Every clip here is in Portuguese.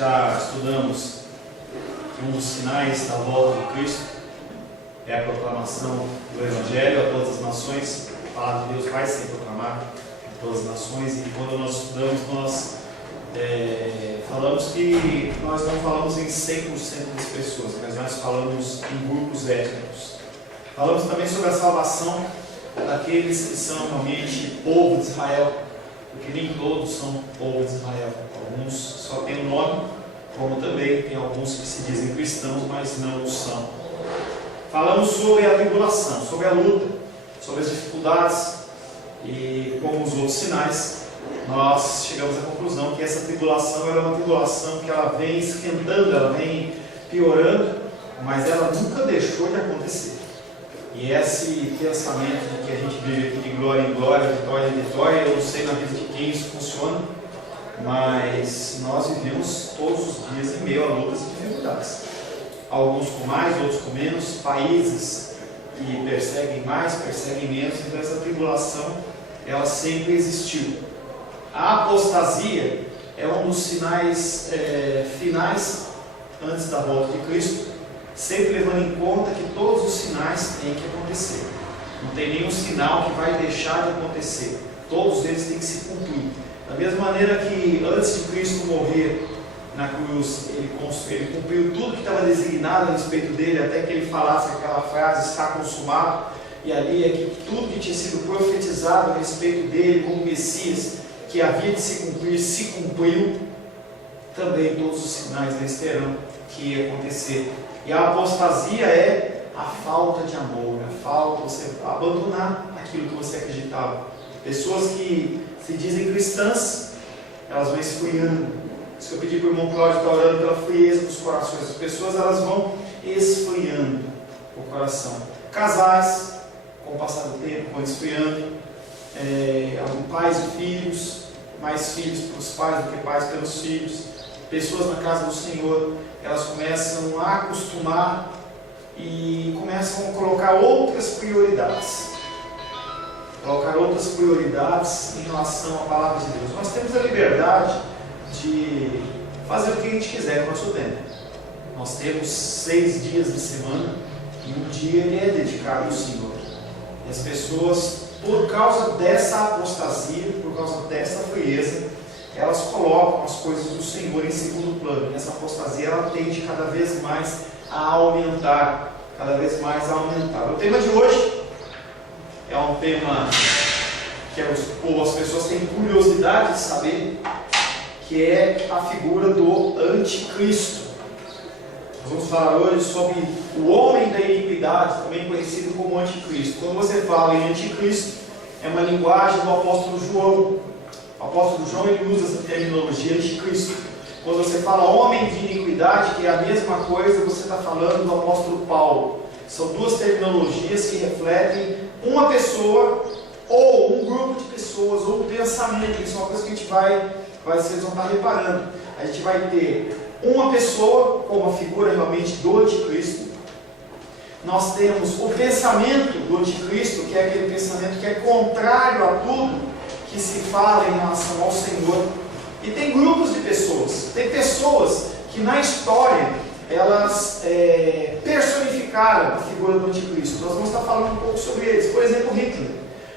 já estudamos que um dos sinais da volta de Cristo é a proclamação do Evangelho a todas as nações. A palavra de Deus vai ser proclamada a todas as nações, e quando nós estudamos, nós falamos que nós não falamos em 100% das pessoas, mas nós falamos em grupos étnicos. Falamos também sobre a salvação daqueles que são realmente povo de Israel, porque nem todos são povo de Israel. Alguns só têm o nome, como também tem alguns que se dizem cristãos, mas não o são. Falamos sobre a tribulação, sobre a luta, sobre as dificuldades, e como os outros sinais, nós chegamos à conclusão que essa tribulação é uma tribulação que ela vem esquentando, ela vem piorando, mas ela nunca deixou de acontecer. E esse pensamento de que a gente vive aqui de glória em glória, vitória em vitória, eu não sei na vida de quem isso funciona, mas nós vivemos todos os dias em meio a lutas e dificuldades. Alguns com mais, outros com menos, países que perseguem mais, perseguem menos, então essa tribulação, ela sempre existiu. A apostasia é um dos sinais finais antes da volta de Cristo, sempre levando em conta que todos os sinais têm que acontecer. Não tem nenhum sinal que vai deixar de acontecer. Todos eles têm que se cumprir. Da mesma maneira que antes de Cristo morrer na cruz, ele cumpriu tudo que estava designado a respeito dele, até que ele falasse aquela frase, está consumado, e ali é que tudo que tinha sido profetizado a respeito dele como Messias, que havia de se cumprir, se cumpriu. Também todos os sinais terão que ia acontecer. E a apostasia é a falta de amor, a falta de você abandonar aquilo que você acreditava. Pessoas que se dizem cristãs, elas vão esfriando. Isso que eu pedi para o irmão Cláudio estar orando pela frieza dos corações. As pessoas, elas vão esfriando o coração. Casais, com o passar do tempo, vão esfriando. Pais e filhos, mais filhos pelos pais do que pais pelos filhos. Pessoas na casa do Senhor, elas começam a acostumar e começam a colocar outras prioridades. Colocar outras prioridades em relação à palavra de Deus. Nós temos a liberdade de fazer o que a gente quiser com o nosso tempo. Nós temos 6 dias de semana e um dia ele é dedicado ao Senhor. E as pessoas, por causa dessa apostasia, por causa dessa frieza, elas colocam as coisas do Senhor em segundo plano. E essa apostasia, ela tende cada vez mais a aumentar. Cada vez mais a aumentar. O tema de hoje é um tema que as pessoas têm curiosidade de saber, que é a figura do anticristo. Nós vamos falar hoje sobre o homem da iniquidade, também conhecido como anticristo. Quando você fala em anticristo, é uma linguagem do apóstolo João. O apóstolo João, ele usa essa terminologia anticristo. Quando você fala homem de iniquidade, que é a mesma coisa, você está falando do apóstolo Paulo. São duas terminologias que refletem uma pessoa, ou um grupo de pessoas, ou um pensamento. Isso é uma coisa que a gente vocês vão estar reparando. A gente vai ter uma pessoa como a figura realmente do anticristo. Nós temos o pensamento do anticristo, que é aquele pensamento que é contrário a tudo que se fala em relação ao Senhor. E tem grupos de pessoas. Tem pessoas que na história elas personificaram a figura do anticristo. Nós vamos estar falando um pouco sobre eles. Por exemplo, Hitler.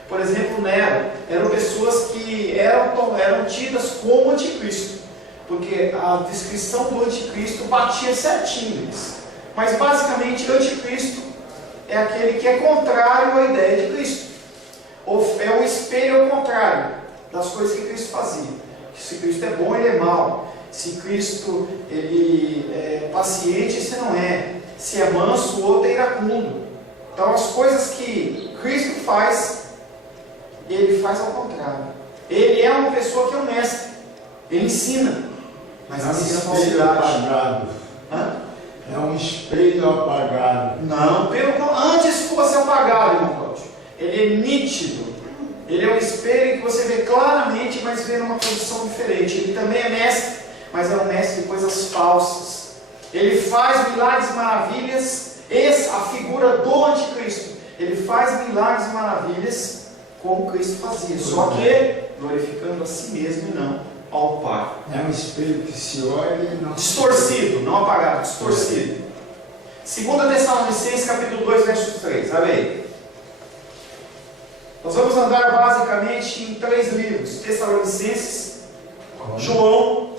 Por exemplo, Nero. Eram pessoas que eram tidas como anticristo, porque a descrição do anticristo batia certinho neles. Mas basicamente o anticristo é aquele que é contrário à ideia de Cristo. Ou é o espelho ao contrário das coisas que Cristo fazia. Se Cristo é bom, ele é mau. Se Cristo ele é paciente, esse não é. Se é manso, o outro é iracundo. Então as coisas que Cristo faz, ele faz ao contrário. Ele é uma pessoa que é um mestre. Ele ensina, mas ensina falsidade. É um espelho apagado. Não, antes fosse apagado, irmão Cláudio. Ele é nítido. Ele é um espelho que você vê claramente, mas vê numa posição diferente. Ele também é mestre, mas é um mestre de coisas falsas. Ele faz milagres e maravilhas. A figura do anticristo. Ele faz milagres e maravilhas como Cristo fazia, só que glorificando a si mesmo e não ao Pai. É um espelho que se olha e não Distorcido, não apagado, distorcido. 2 Tessalonicenses capítulo 2, verso 3. Olha aí. Nós vamos andar basicamente em 3 livros: Tessalonicenses, João.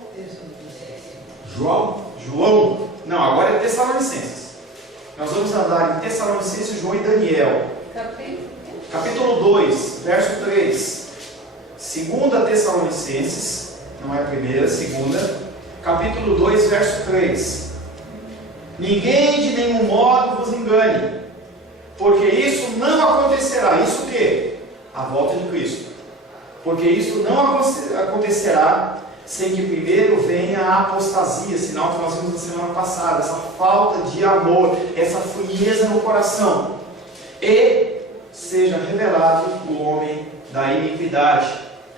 Não, agora é Tessalonicenses. Nós vamos andar em Tessalonicenses, João e Daniel. Capítulo 2, verso 3. 2 Tessalonicenses, não é a primeira, segunda. Capítulo 2, verso 3. Ninguém de nenhum modo vos engane, porque isso não acontecerá. Isso o quê? A volta de Cristo. Porque isso não acontecerá sem que primeiro venha a apostasia, sinal que nós vimos na semana passada, essa falta de amor, essa frieza no coração, e seja revelado o homem da iniquidade,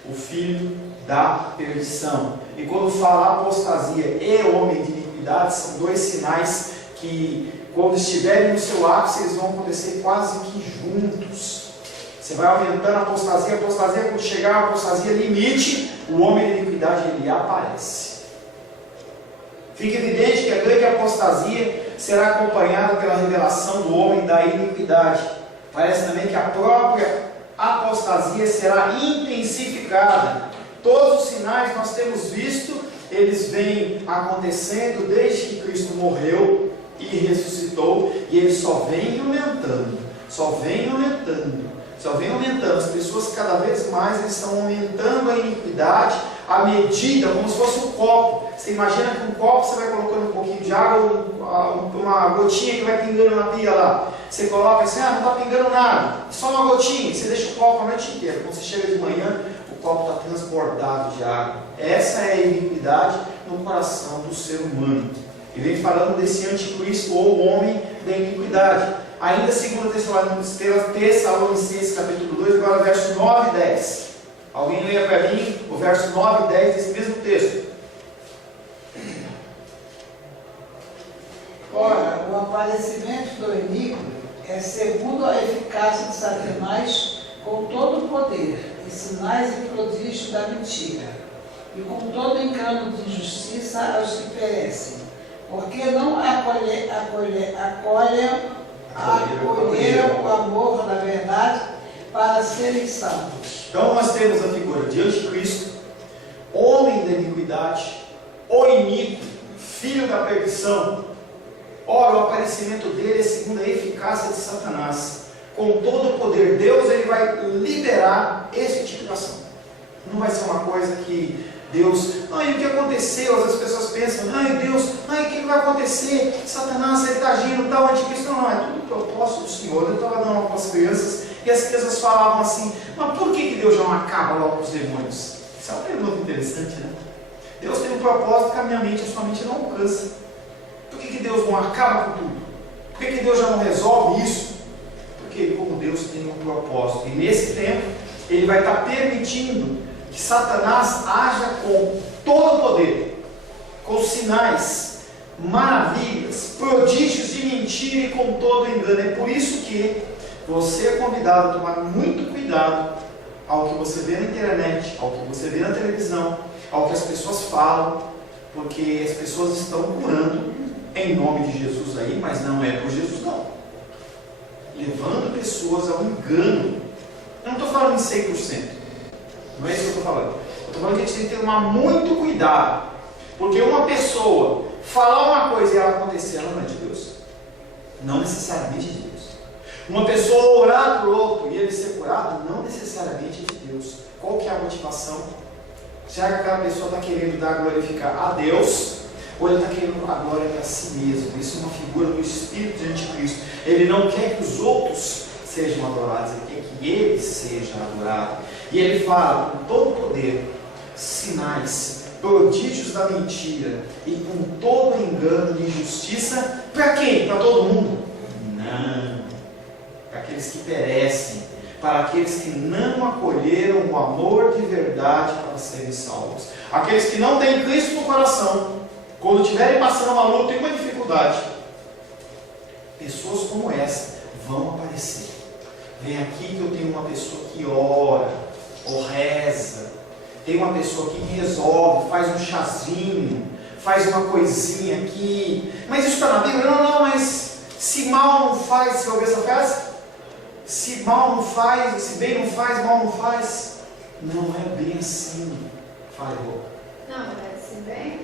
o filho da perdição. E quando fala apostasia e homem de iniquidade, são 2 sinais que, quando estiverem no seu ápice, eles vão acontecer quase que juntos. Você vai aumentando a apostasia, quando chegar a apostasia limite, o homem da iniquidade ele aparece. Fica evidente que a grande apostasia será acompanhada pela revelação do homem da iniquidade. Parece também que a própria apostasia será intensificada. Todos os sinais nós temos visto, eles vêm acontecendo desde que Cristo morreu e ressuscitou, e eles só vêm aumentando, as pessoas cada vez mais estão aumentando a iniquidade, à medida, como se fosse um copo. Você imagina que um copo você vai colocando um pouquinho de água, uma gotinha que vai pingando na pia lá. Você coloca assim, não está pingando nada, só uma gotinha, você deixa o copo a noite inteira. Quando você chega de manhã, o copo está transbordado de água. Essa é a iniquidade no coração do ser humano. E vem falando desse anticristo ou homem da iniquidade. Ainda 2 Tessalonicenses capítulo 2, agora verso 9 e 10. Alguém leia para mim o verso 9 e 10 desse mesmo texto. Ora, o aparecimento do iníquo é segundo a eficácia de Satanás, com todo o poder, e sinais e prodígios da mentira, e com todo engano de injustiça aos que perecem, porque não acolheram o amor da verdade para serem salvos. Então nós temos a figura de anticristo, homem da iniquidade, o iníquo, filho da perdição. Ora, o aparecimento dele é segundo a eficácia de Satanás. Com todo o poder, Deus ele vai liberar esse tipo de ação. Não vai ser uma coisa que Deus, e o que aconteceu? As pessoas pensam, Deus, o que vai acontecer? Satanás, ele está agindo, tal, anticristo. Não, é tudo propósito do Senhor. Eu estava dando aula com as crianças e as crianças falavam assim, mas por que Deus não acaba logo com os demônios? Isso é uma pergunta interessante, né? Deus tem um propósito que a minha mente, a sua mente não alcança. Por que Deus não acaba com tudo? Por que Deus já não resolve isso? Porque como Deus tem um propósito, e nesse tempo ele vai estar permitindo que Satanás haja com todo o poder, com sinais, maravilhas, prodígios de mentira e com todo o engano. É por isso que você é convidado a tomar muito cuidado ao que você vê na internet, ao que você vê na televisão, ao que as pessoas falam, porque as pessoas estão curando em nome de Jesus aí, mas não é por Jesus não, levando pessoas ao engano. Eu não estou falando em 100%, não é isso que eu estou falando. Eu estou falando que a gente tem que tomar muito cuidado, porque uma pessoa falar uma coisa e ela acontecer, ela não é de Deus, não necessariamente de Deus. Uma pessoa orar por outro e ele ser curado, não necessariamente é de Deus. Qual que é a motivação? Será que aquela pessoa está querendo glorificar a Deus, ou ele está querendo a glória para si mesmo? Isso é uma figura do espírito de anticristo. Ele não quer que os outros sejam adorados, ele quer que ele seja adorado. E ele fala com todo o poder, sinais, prodígios da mentira e com todo engano de injustiça. Para quem? Para todo mundo? Não. Para aqueles que perecem, para aqueles que não acolheram o amor de verdade para serem salvos. Aqueles que não têm Cristo no coração, quando estiverem passando uma luta e uma dificuldade, pessoas como essa vão aparecer. Vem aqui que eu tenho uma pessoa que ora, ou reza, tem uma pessoa aqui que resolve, faz um chazinho, faz uma coisinha aqui. Mas isso está na Bíblia? Não, mas se mal não faz, você ouviu essa frase? Se mal não faz, se bem não faz, mal não faz. Não é bem assim. Fala, Rô. Não, mas se bem,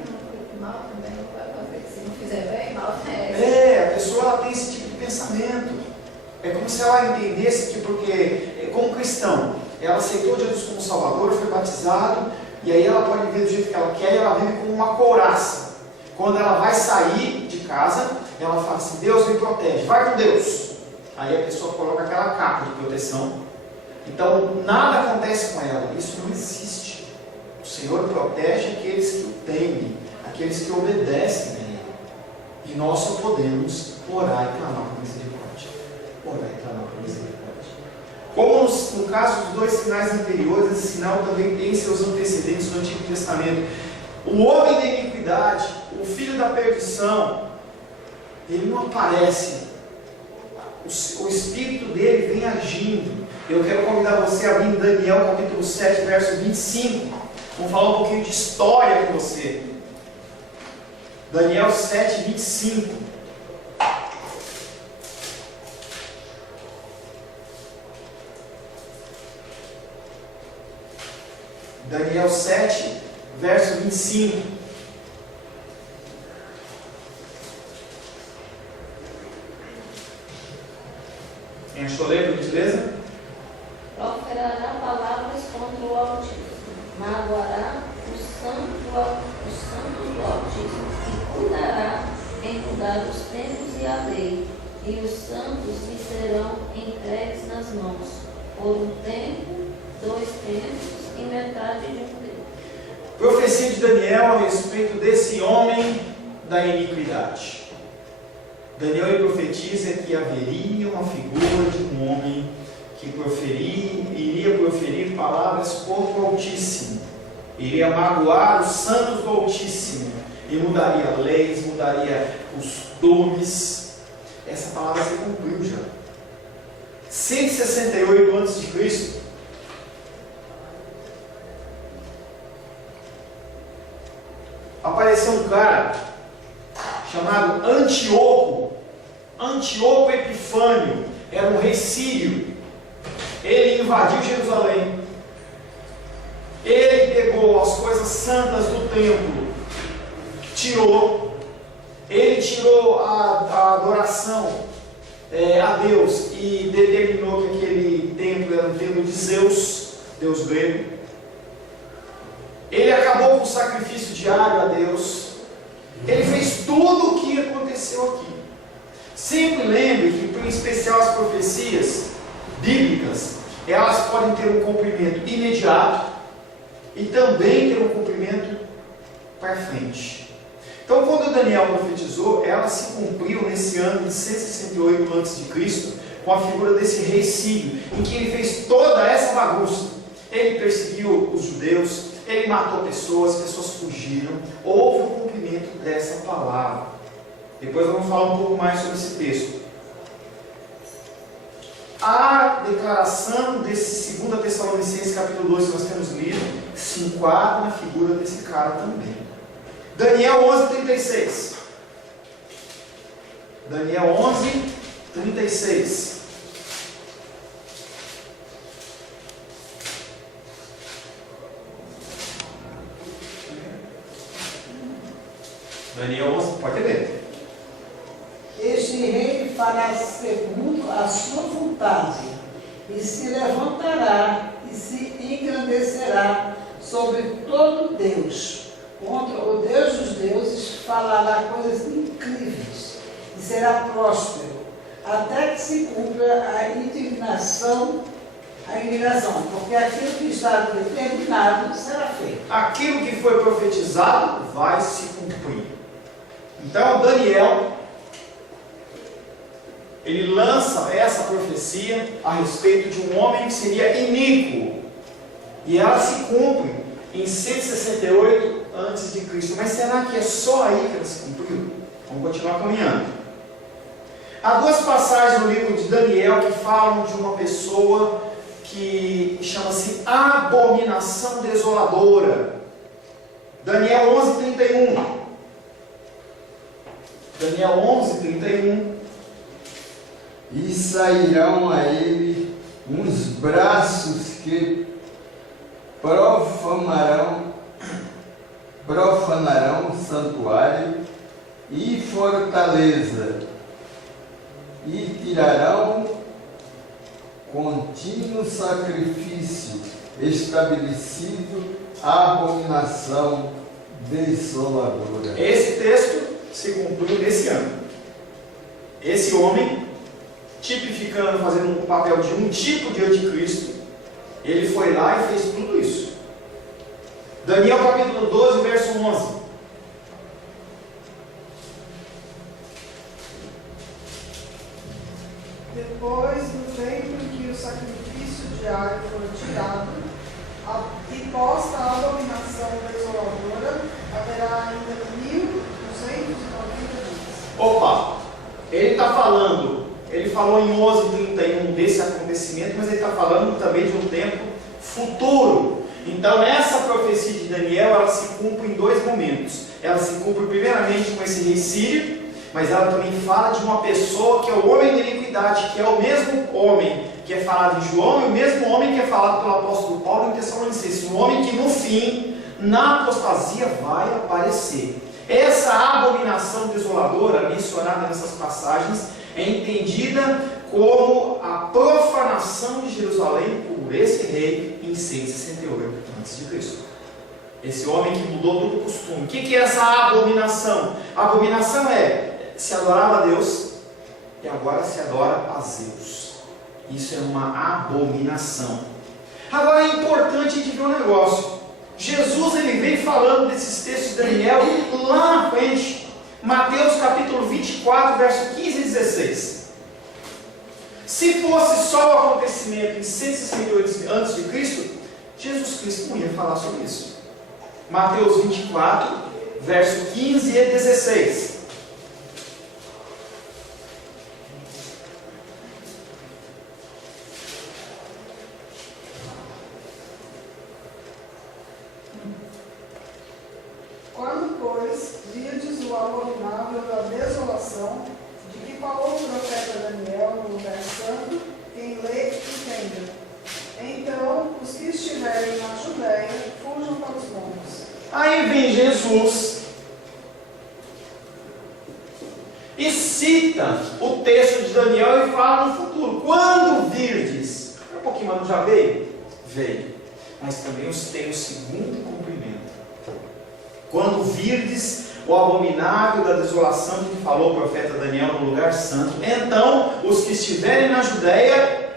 mal também não vai fazer. Se não fizer bem, mal a pessoa ela tem esse tipo de pensamento. É como se ela entendesse que, porque, como cristão, ela aceitou Jesus como Salvador, foi batizado, e aí ela pode viver do jeito que ela quer, e ela vive com uma couraça. Quando ela vai sair de casa, ela fala assim: Deus me protege, vai com Deus. Aí a pessoa coloca aquela capa de proteção. Então nada acontece com ela. Isso não existe. O Senhor protege aqueles que o temem, aqueles que obedecem a Ele. E nós só podemos orar e clamar por misericórdia. Orar e clamar por misericórdia. Como no caso dos dois sinais anteriores, esse sinal também tem seus antecedentes no Antigo Testamento. O homem da iniquidade, o filho da perdição, ele não aparece. O espírito dele vem agindo. Eu quero convidar você a abrir em Daniel capítulo 7, verso 25. Vamos falar um pouquinho de história com você. Daniel 7, 25. Daniel 7, verso 25. Quem achou ler, por gentileza? Proferirá palavras contra o Altíssimo, magoará o santo do Altíssimo, e cuidará em mudar os tempos e a lei, e os santos lhe serão entregues nas mãos, por um tempo, 2 tempos e metade de um tempo. Profecia de Daniel a respeito desse homem da iniquidade. Daniel profetiza que haveria uma figura de um homem que iria proferir palavras contra o Altíssimo, iria magoar os santos do Altíssimo, e mudaria leis, mudaria costumes. Essa palavra se cumpriu já. 168 a.C., apareceu um cara chamado Antíoco Epifânio, era um rei sírio. Ele invadiu Jerusalém, ele pegou as coisas santas do templo, ele tirou a adoração a Deus e determinou que aquele templo era um templo de Zeus, Deus grego. Ele acabou com o sacrifício diário a Deus. Ele fez tudo o que aconteceu aqui. Sempre lembre que, em especial as profecias bíblicas, elas podem ter um cumprimento imediato e também ter um cumprimento para frente. Então, quando Daniel profetizou, ela se cumpriu nesse ano de 168 a.C., com a figura desse rei sírio, em que ele fez toda essa bagunça. Ele perseguiu os judeus, ele matou pessoas fugiram. Houve o cumprimento dessa palavra. Depois vamos falar um pouco mais sobre esse texto. A declaração desse 2 Tessalonicenses capítulo 2 que nós temos lido se enquadra na figura desse cara também. Daniel 11:36. Daniel 11:36. Daniel 11, pode ler. Este rei fará segundo a sua vontade, e se levantará e se engrandecerá sobre todo Deus. Contra o Deus dos deuses falará coisas incríveis, e será próspero, até que se cumpra a indignação, porque aquilo que está determinado será feito. Aquilo que foi profetizado vai se cumprir. Então Daniel, ele lança essa profecia a respeito de um homem que seria iníquo, e ela se cumpre em 168 a.C. Mas será que é só aí que ela se cumpriu? Vamos continuar caminhando. Há duas passagens no livro de Daniel que falam de uma pessoa que chama-se abominação desoladora. Daniel 11:31. Daniel 11:31. E sairão a ele uns braços que profanarão santuário e fortaleza, e tirarão contínuo sacrifício estabelecido, a abominação desoladora. Esse texto se cumpriu nesse ano. Esse homem, tipificando, fazendo um papel de um tipo de anticristo, ele foi lá e fez tudo isso. Daniel capítulo 12, verso 11. Depois do tempo em que o sacrifício diário foi tirado e posta a abominação desoladora, haverá ainda 1290 dias. Opa! Ele está falando, ele falou em 11:31 desse acontecimento, mas ele está falando também de um tempo futuro. Então essa profecia de Daniel, ela se cumpre em dois momentos. Ela se cumpre primeiramente com esse rei sírio, mas ela também fala de uma pessoa que é o homem da iniquidade, que é o mesmo homem que é falado em João e o mesmo homem que é falado pelo apóstolo Paulo em Tessalonicenses. Um homem que no fim, na apostasia, vai aparecer. Essa abominação desoladora mencionada nessas passagens é entendida como a profanação de Jerusalém por esse rei em 168 a.C. Esse homem que mudou todo o costume. O que é essa abominação? A abominação se adorava a Deus e agora se adora a Zeus. Isso é uma abominação. Agora é importante a gente ver um negócio. Jesus ele vem falando desses textos de Daniel lá na frente. Mateus capítulo 24, verso 15 e 16. Se fosse só o acontecimento em 168 a.C., Jesus Cristo não ia falar sobre isso. Mateus 24, verso 15 e 16. Quando, pois, virdes o abominável da desolação, de que falou o profeta Daniel no lugar santo, quem lê, entenda. Então, os que estiverem na Judéia, fujam para os montes. Aí vem Jesus e cita o texto de Daniel e fala no futuro. Quando virdes, um pouquinho, mas não já veio? Veio. Mas também tem o segundo cumprimento. Quando virdes o abominável da desolação de que falou o profeta Daniel no lugar santo, então os que estiverem na Judéia,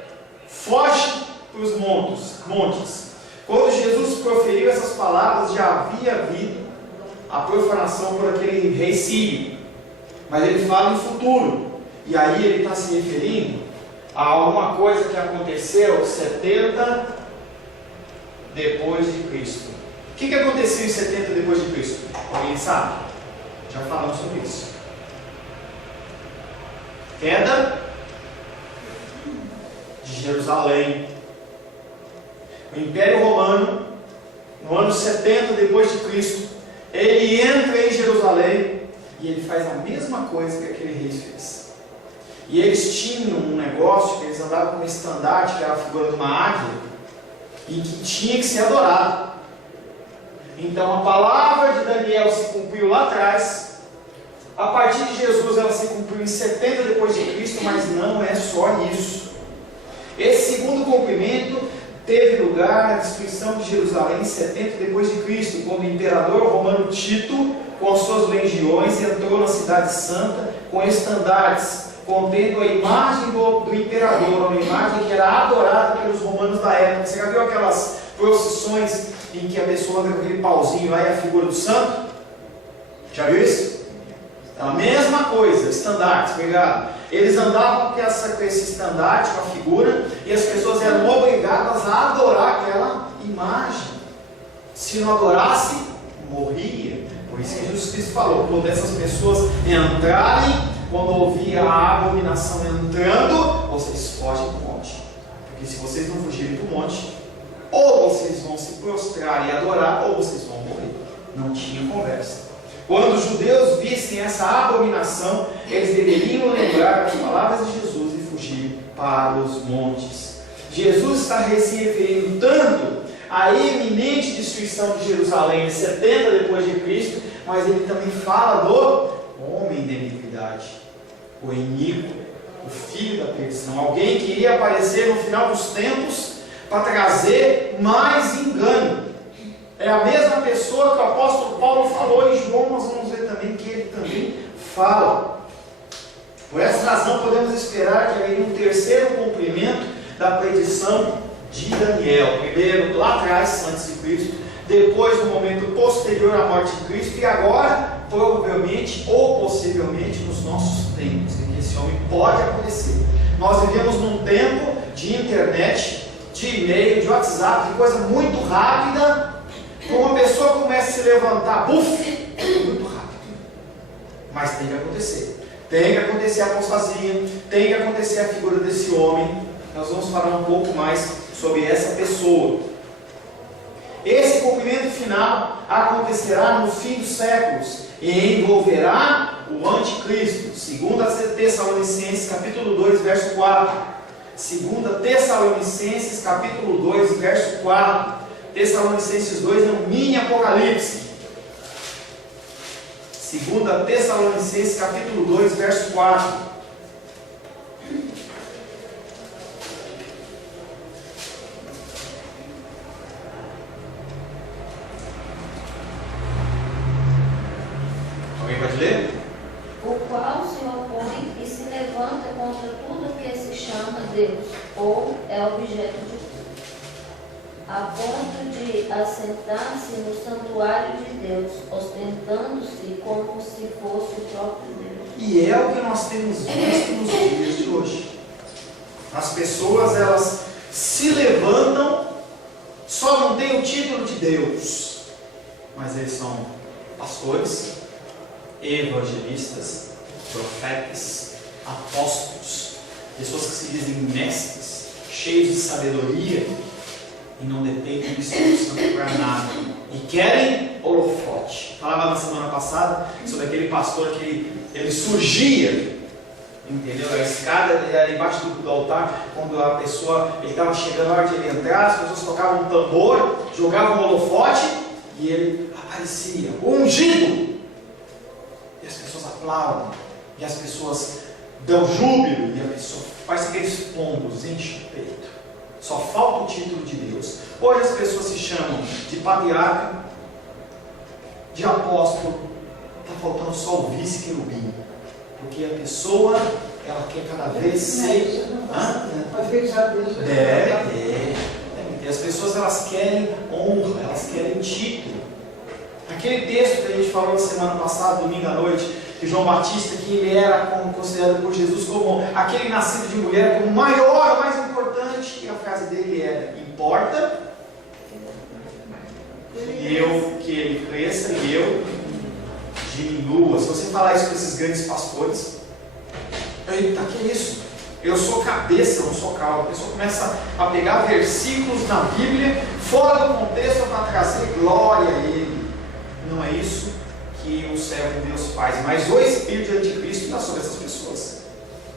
fogem para os montes. Quando Jesus proferiu essas palavras, já havia havido a profanação por aquele rei sírio. Mas ele fala em futuro. E aí ele está se referindo a alguma coisa que aconteceu 70 depois de Cristo. O que aconteceu em 70 depois de Cristo? Alguém sabe? Já falamos sobre isso. Queda de Jerusalém. O Império Romano, no ano 70 depois de Cristo, ele entra em Jerusalém e ele faz a mesma coisa que aquele rei fez. E eles tinham um negócio que eles andavam com um estandarte, que era a figura de uma águia, e que tinha que ser adorado. Então a palavra de Daniel se cumpriu lá atrás. A partir de Jesus ela se cumpriu em 70 depois de Cristo, mas não é só isso. Esse segundo cumprimento teve lugar na destruição de Jerusalém em 70 depois de Cristo, quando o imperador romano Tito, com as suas legiões, entrou na cidade santa com estandartes, contendo a imagem do imperador, uma imagem que era adorada pelos romanos da época. Você já viu aquelas procissões em que a pessoa anda com aquele pauzinho lá e a figura do santo? Já viu isso? É a mesma coisa, estandartes, obrigado. Eles andavam com esse estandarte, com a figura, e as pessoas eram obrigadas a adorar aquela imagem. Se não adorasse, morria. Por isso que Jesus Cristo falou, quando essas pessoas entrarem, quando ouvir a abominação entrando, vocês fogem do monte. Porque se vocês não fugirem do prostrar e adorar, ou vocês vão morrer. Não tinha conversa. Quando os judeus vissem essa abominação, eles deveriam lembrar das palavras de Jesus e fugir para os montes. Jesus está se referindo tanto à iminente destruição de Jerusalém em 70 depois de Cristo, mas ele também fala do homem da iniquidade, o iníquo, o filho da perdição, alguém que iria aparecer no final dos tempos para trazer mais engano. É a mesma pessoa que o apóstolo Paulo falou em João, nós vamos ver também que ele também fala. Por essa razão podemos esperar que haveria um terceiro cumprimento da predição de Daniel. Primeiro lá atrás, antes de Cristo, depois no momento posterior à morte de Cristo, e agora, provavelmente ou possivelmente, nos nossos tempos, em que esse homem pode acontecer. Nós vivemos num tempo de internet, de e-mail, de WhatsApp, de coisa muito rápida. Uma pessoa começa a se levantar, muito rápido. Mas tem que acontecer. Tem que acontecer a apostasia, tem que acontecer a figura desse homem. Nós vamos falar um pouco mais sobre essa pessoa. Esse cumprimento final acontecerá no fim dos séculos e envolverá o anticristo. 2 Tessalonicenses capítulo 2, verso 4. 2 Tessalonicenses capítulo 2, verso 4. Tessalonicenses 2 é um mini apocalipse. 2 Tessalonicenses capítulo 2, verso 4. Alguém pode ler? O qual se opõe e se levanta contra tudo que se chama Deus, ou é objeto de culto, a ponto de assentar-se no santuário de Deus, ostentando-se como se fosse o próprio Deus. E é o que nós temos visto nos dias de hoje. As pessoas, elas se levantam, só não têm o título de Deus, mas eles são pastores, evangelistas, profetas, apóstolos, pessoas que se dizem mestres, cheios de sabedoria, e não dependem do Espírito Santo para nada, e querem holofote. Falava na semana passada sobre aquele pastor que ele surgia, entendeu? A escada era embaixo do altar, quando a pessoa, ele estava chegando, na hora de ele entrar, as pessoas tocavam um tambor, jogavam um holofote, e ele aparecia, ungido. E as pessoas aplaudem, e as pessoas dão júbilo, e a pessoa faz aqueles pombos, enche o peito. Só falta o título de Deus. Hoje as pessoas se chamam de patriarca, de apóstolo, está faltando só o vice-querubim, porque a pessoa, ela quer cada vez ser... E as pessoas, elas querem honra, elas querem título. Aquele texto que a gente falou na semana passada, domingo à noite, que João Batista, que ele era considerado por Jesus como aquele nascido de mulher, como o maior, o mais importante, e a frase dele era: importa que ele cresça e eu diminua. Se você falar isso para esses grandes pastores, eita, que isso? Eu sou cabeça, não sou cauda. A pessoa começa a pegar versículos na Bíblia fora do contexto para trazer glória a Ele. Não é isso que o servo de Deus faz, mas o Espírito de Anticristo está sobre essas pessoas.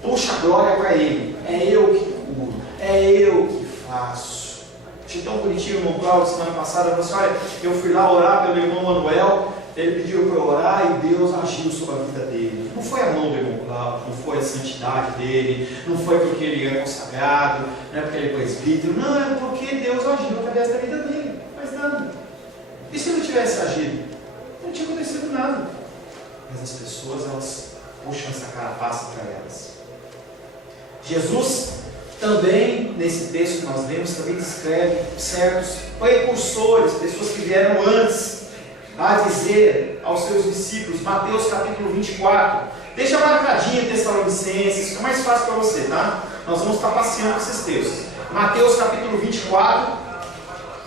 Puxa a glória para Ele. É eu que curo, é eu que faço. Achei tão bonitinho o irmão Cláudio semana passada. Falou assim: olha, eu fui lá orar pelo irmão Manuel, ele pediu para eu orar e Deus agiu sobre a vida dele. Não foi a mão do irmão Cláudio, não foi a santidade dele, não foi porque ele é consagrado, não é porque ele é presbítero, não, é porque Deus agiu através da vida dele. Não faz nada. E se não tivesse agido? Não tinha acontecido nada. Mas as pessoas, elas puxam essa carapaça para elas. Jesus também, nesse texto que nós lemos, também descreve certos precursores, pessoas que vieram antes, a dizer aos seus discípulos. Mateus capítulo 24. Deixa marcadinho Tessalonicenses, fica mais fácil para você, tá? Nós vamos estar passeando com esses textos. Mateus capítulo 24,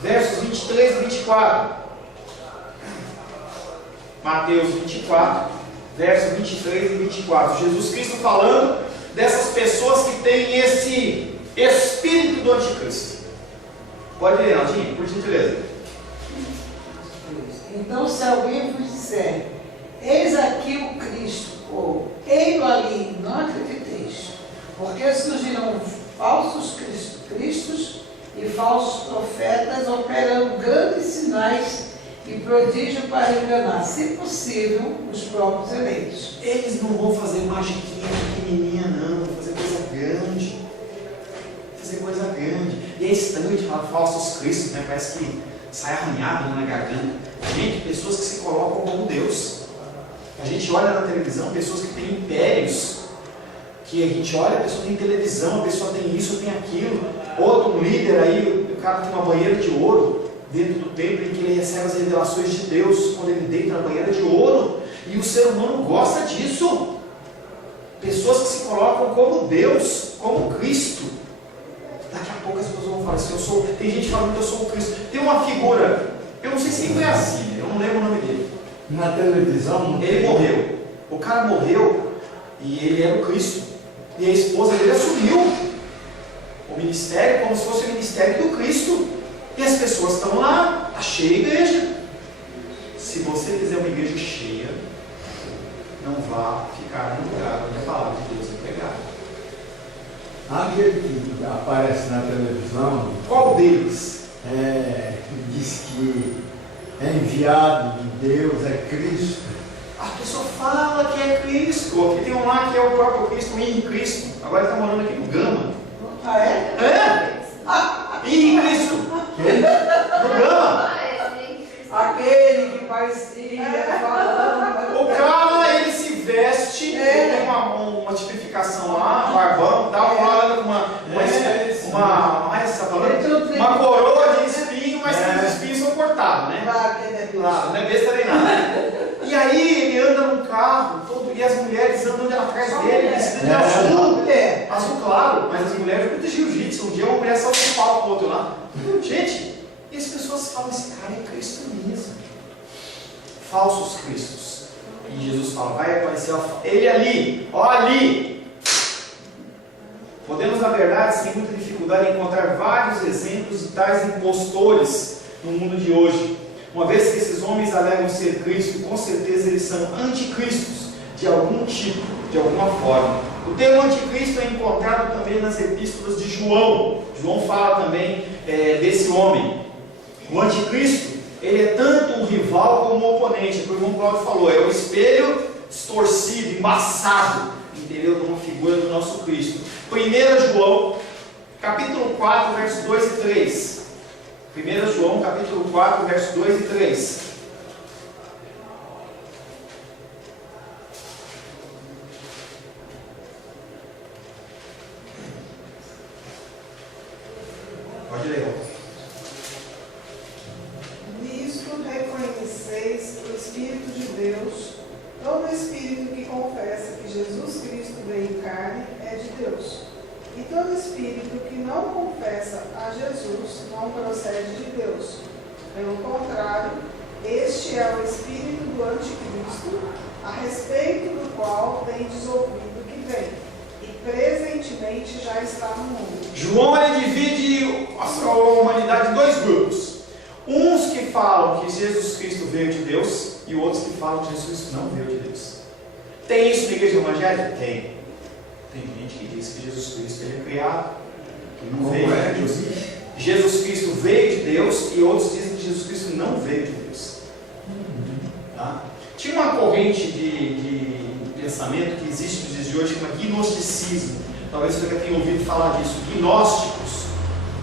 versos 23 e 24. Mateus 24, versos 23 e 24. Jesus Cristo falando dessas pessoas que têm esse espírito do anticristo. Pode ler, Naldinho, por gentileza. Então, se alguém vos disser, eis aqui o Cristo, ou ei-lo ali, não acrediteis, porque surgirão falsos cristos e falsos profetas, operando grandes sinais e prodígio para enganar, se possível, os próprios eleitos. Eles não vão fazer magiquinha pequenininha, não, vão fazer coisa grande. Fazer coisa grande. E é estranho de falar falsos cristos, né? Parece que sai arranhado na garganta. Gente, pessoas que se colocam como Deus. A gente olha na televisão, pessoas que têm impérios. Que a gente olha, a pessoa tem televisão, a pessoa tem isso, tem aquilo. Outro, um líder aí, o cara tem uma banheira de ouro dentro do templo, em que ele recebe as revelações de Deus quando ele deita na banheira de ouro. E o ser humano gosta disso. Pessoas que se colocam como Deus, como Cristo. Daqui a pouco as pessoas vão falar assim, tem gente falando que eu sou o Cristo. Tem uma figura, eu não sei se em Brasília, eu não lembro o nome dele. Na televisão? Ele morreu. O cara morreu e ele era o Cristo. E a esposa dele assumiu o ministério como se fosse o ministério do Cristo. E as pessoas estão lá, está cheia a igreja. Se você fizer uma igreja cheia, não vá ficar no lugar onde a palavra de Deus é pregada. Aquele que aparece na televisão, Qual deles? diz que é enviado de Deus, é Cristo. A pessoa fala que é Cristo. Aqui tem um lá que é o próprio Cristo, o Henrique Cristo. Agora ele está morando aqui no Gama. Ah, é? Henrique Cristo. No Gama. Aquele que parecia falando. O cara, ele se veste, ele tem uma tipificação lá, um barbão e tal, anda com uma coroa de espinho, mas que os espinhos são cortados, né? Claro, não é besta nem nada. E aí ele anda num carro, e as mulheres andam atrás dele, vestidas de azul. Azul claro, mas as mulheres ficam de jiu-jitsu. Um dia uma mulher salta um pau pro outro lá. Gente, e as pessoas falam, esse cara é Cristo mesmo. Falsos cristos. E Jesus fala, vai aparecer ele ali, ó ali. Podemos, na verdade, sem muita dificuldade, encontrar vários exemplos de tais impostores no mundo de hoje. Uma vez que esses homens alegam ser Cristo, com certeza eles são anticristos, de algum tipo, de alguma forma. O termo anticristo é encontrado também nas epístolas de João. João fala também desse homem. O anticristo, ele é tanto um rival como um oponente. É o que o irmão Cláudio falou, é o espelho distorcido, embaçado, entendeu? De uma figura do nosso Cristo. 1 João, capítulo 4, versos 2 e 3. 1 João, capítulo 4, versos 2 e 3. Pode ler. Nisto reconheceis o Espírito de Deus. Todo espírito que confessa que Jesus Cristo veio em carne é de Deus. E todo espírito que não confessa a Jesus não procede de Deus. Pelo contrário, este é o espírito do anticristo, a respeito do qual tendes ouvido que vem, e presentemente já está no mundo. João, ele divide a humanidade em dois grupos. Uns que falam que Jesus Cristo veio de Deus e outros que falam que Jesus Cristo não veio de Deus. Tem isso na igreja evangélica? Tem. Tem gente que diz que Jesus Cristo ele é criado, que não veio de Deus. Jesus Cristo veio de Deus e outros dizem que Jesus Cristo não veio de Deus. Tá? Tinha uma corrente de pensamento que existe nos dias de hoje, que chama gnosticismo. Talvez você já tenha ouvido falar disso. Gnósticos.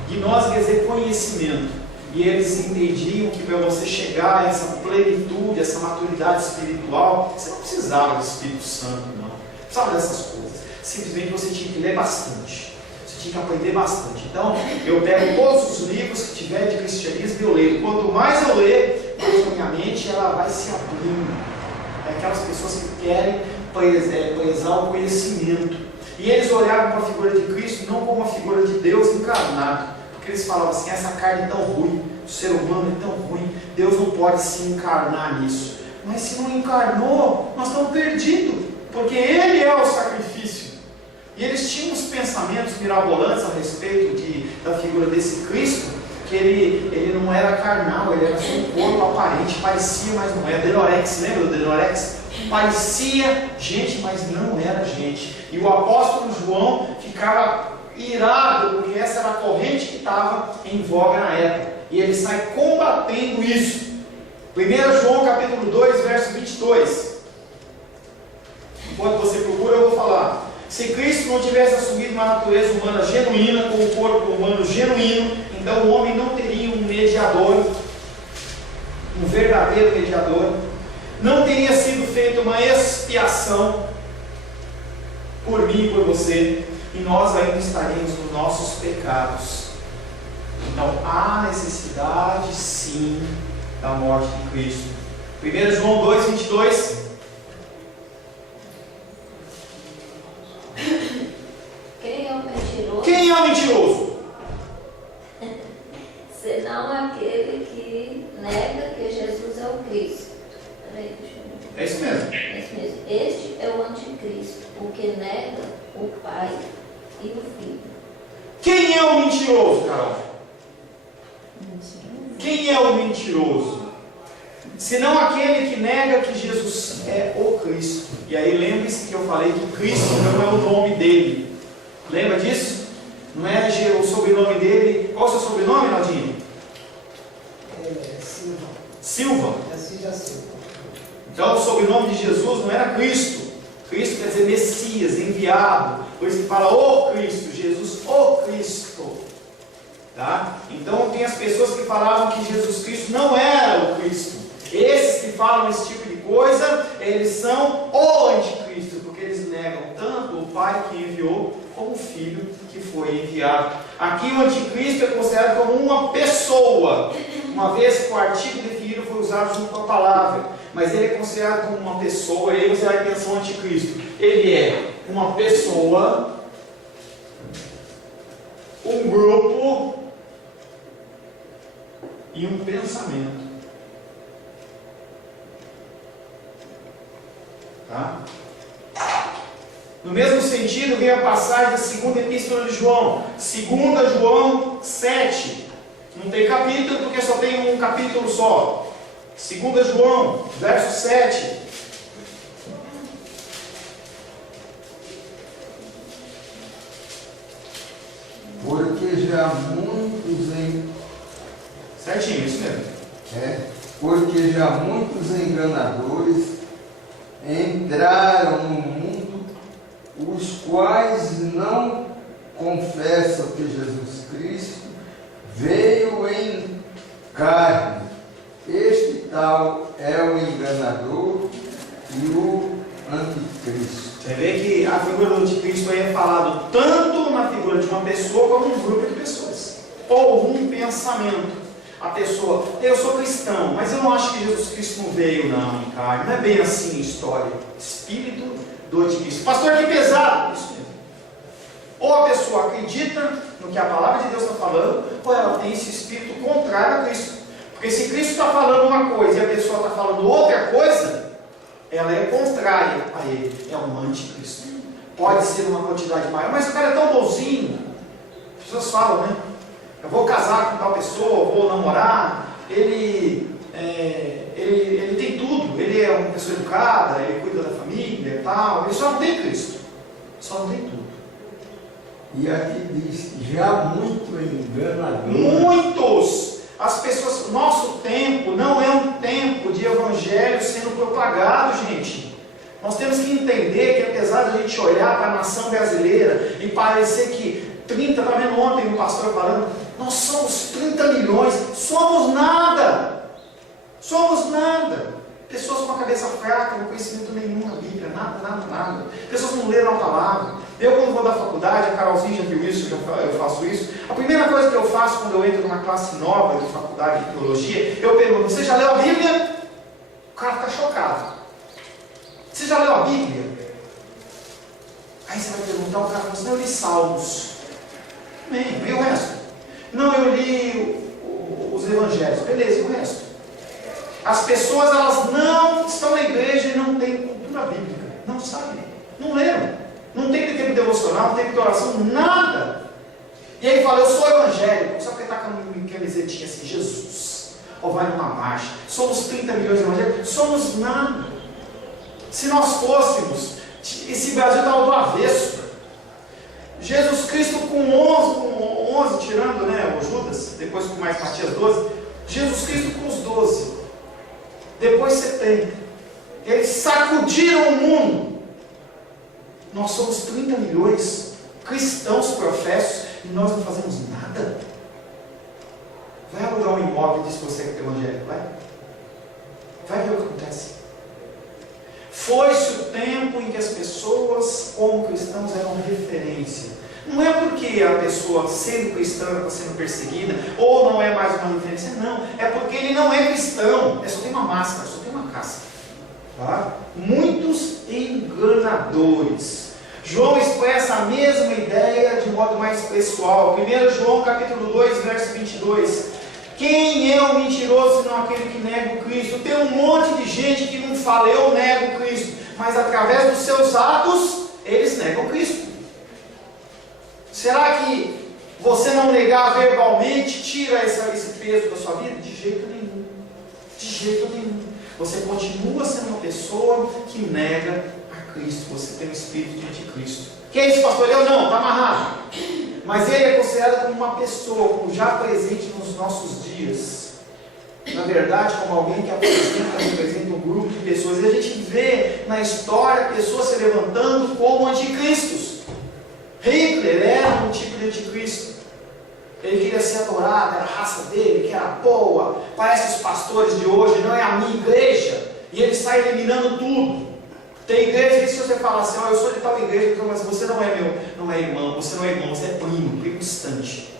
Gnose quer dizer conhecimento. E eles entendiam que para você chegar a essa plenitude, essa maturidade espiritual, você não precisava do Espírito Santo, não. Precisava dessas coisas. Simplesmente você tinha que ler bastante. Você tinha que aprender bastante. Então, eu pego todos os livros que tiver de cristianismo e eu leio. Quanto mais eu ler, mais a minha mente ela vai se abrindo. É aquelas pessoas que querem prezar o conhecimento. E eles olhavam para a figura de Cristo não como uma figura de Deus encarnado. Porque eles falavam assim, essa carne é tão ruim, o ser humano é tão ruim, Deus não pode se encarnar nisso. Mas se não encarnou, nós estamos perdidos, porque Ele é o sacrifício. E eles tinham uns pensamentos mirabolantes a respeito da figura desse Cristo, porque ele não era carnal, ele era só um corpo aparente, parecia, mas não era. Denorex, lembra do Denorex? Parecia gente, mas não era gente. E o apóstolo João ficava irado, porque essa era a corrente que estava em voga na época. E ele sai combatendo isso. 1 João capítulo 2, verso 22. Enquanto você procura, eu vou falar. Se Cristo não tivesse assumido uma natureza humana genuína, com o corpo humano genuíno, então o homem não teria um mediador, um verdadeiro mediador. Não teria sido feita uma expiação por mim e por você, e nós ainda estaríamos nos nossos pecados. Então há necessidade sim da morte de Cristo. 1 João 2, 22. Quem é o mentiroso? Quem é o mentiroso? Senão aquele que nega que Jesus é o Cristo. Peraí, deixa eu ver. É isso mesmo. É isso mesmo. Este é o anticristo, o que nega o Pai e o Filho. Quem é o mentiroso, Carol? Quem é o mentiroso? Senão aquele que nega que Jesus é o Cristo. E aí lembre-se que eu falei que Cristo não é o nome dele. Lembra disso? Não é o sobrenome dele. Qual é o seu sobrenome, Naldinho? Silva. Silva. Cida Silva. Então o sobrenome de Jesus não era Cristo. Cristo quer dizer Messias, enviado. Por isso que fala o Cristo, Jesus o Cristo. Tá? Então tem as pessoas que falavam que Jesus Cristo não era o Cristo. Esses que falam esse tipo de coisa, eles são o anticristo, porque eles negam tanto o Pai que enviou, como o Filho que foi enviado. Aqui o anticristo é considerado como uma pessoa, uma vez que o artigo definido foi usado junto com a palavra, mas ele é considerado como uma pessoa. E aí você vai pensar o anticristo, ele é uma pessoa, um grupo e um pensamento. Tá? No mesmo sentido, vem a passagem da segunda epístola de João, 2 João 7. Não tem capítulo, porque só tem um capítulo só. 2 João, verso 7. Porque já muitos Certinho, isso mesmo. porque já muitos enganadores entraram no mundo, os quais não confessam que Jesus Cristo veio em carne. Este tal é o enganador e o anticristo. Você vê que a figura do anticristo aí é falado tanto na figura de uma pessoa como um grupo de pessoas, ou um pensamento. A pessoa, eu sou cristão, mas eu não acho que Jesus Cristo não veio não em carne. Não é bem assim a história. Espírito do anticristo. Pastor, que pesado! Isso mesmo. Ou a pessoa acredita no que a palavra de Deus está falando, ou ela tem esse espírito contrário a Cristo. Porque se Cristo está falando uma coisa e a pessoa está falando outra coisa, ela é contrária a ele. É um anticristo. Pode ser uma quantidade maior, mas o cara é tão bonzinho. As pessoas falam, né? Eu vou casar com tal pessoa, vou namorar, ele tem tudo, ele é uma pessoa educada, ele cuida da família e tal, ele só não tem Cristo, só não tem tudo. E aqui diz, já muito enganador. Muitos! As pessoas, nosso tempo não é um tempo de evangelho sendo propagado, gente. Nós temos que entender que apesar de a gente olhar para a nação brasileira e parecer que 30, está vendo ontem um pastor falando, nós somos 30 milhões, somos nada, pessoas com a cabeça fraca, não conhecimento nenhum na Bíblia, nada, pessoas não leram a palavra. Eu quando vou da faculdade, a Carolzinha já viu isso, eu faço isso, a primeira coisa que eu faço quando eu entro numa classe nova de faculdade de teologia, eu pergunto, você já leu a Bíblia? O cara está chocado. Você já leu a Bíblia? Aí você vai perguntar, o cara fala assim, eu li Salmos. Amém, e o resto? Não, eu li os evangelhos. Beleza, o resto? As pessoas, elas não estão na igreja e não têm cultura bíblica. Não sabem, não leram. Não tem tempo devocional, não tem tempo de oração, nada. E aí fala, eu sou evangélico. Sabe o que está com uma camisetinha assim, Jesus. Ou vai numa marcha. Somos 30 milhões de evangélicos? Somos nada. Se nós fôssemos, esse Brasil estava do avesso. Jesus Cristo com 11, tirando, né, o Judas, depois com mais Matias 12, Jesus Cristo com os 12, depois 70, eles sacudiram o mundo. Nós somos 30 milhões, cristãos professos, e nós não fazemos nada. Vai alugar um imóvel e diz que você é evangélico, vai ver o que acontece. Foi-se o tempo em que as pessoas, como cristãos, eram referência. Não é porque a pessoa, sendo cristã, está sendo perseguida, ou não é mais uma referência, não. É porque ele não é cristão. Só tem uma máscara, só tem uma casca. Tá? Muitos enganadores. João expressa a mesma ideia de modo mais pessoal. 1 João capítulo 2, verso 22. Quem é o mentiroso senão aquele que nega o Cristo? Tem um monte de gente que não fala, eu nego o Cristo, mas através dos seus atos, eles negam o Cristo. Será que você não negar verbalmente tira esse peso da sua vida? De jeito nenhum. De jeito nenhum. Você continua sendo uma pessoa que nega a Cristo. Você tem o espírito de anticristo. Que é isso, pastor? Eu não, está amarrado. Mas ele é considerado como uma pessoa, como já presente nos nossos dias. Na verdade, como alguém que representa um grupo de pessoas. E a gente vê na história pessoas se levantando como anticristos. Hitler era um tipo de anticristo. Ele queria ser adorado, era a raça dele, que era boa. Parece os pastores de hoje, não é a minha igreja. E ele sai eliminando tudo. Tem igreja que se você falar assim, eu sou de tal igreja, mas você não é irmão, você não é irmão, você é primo distante.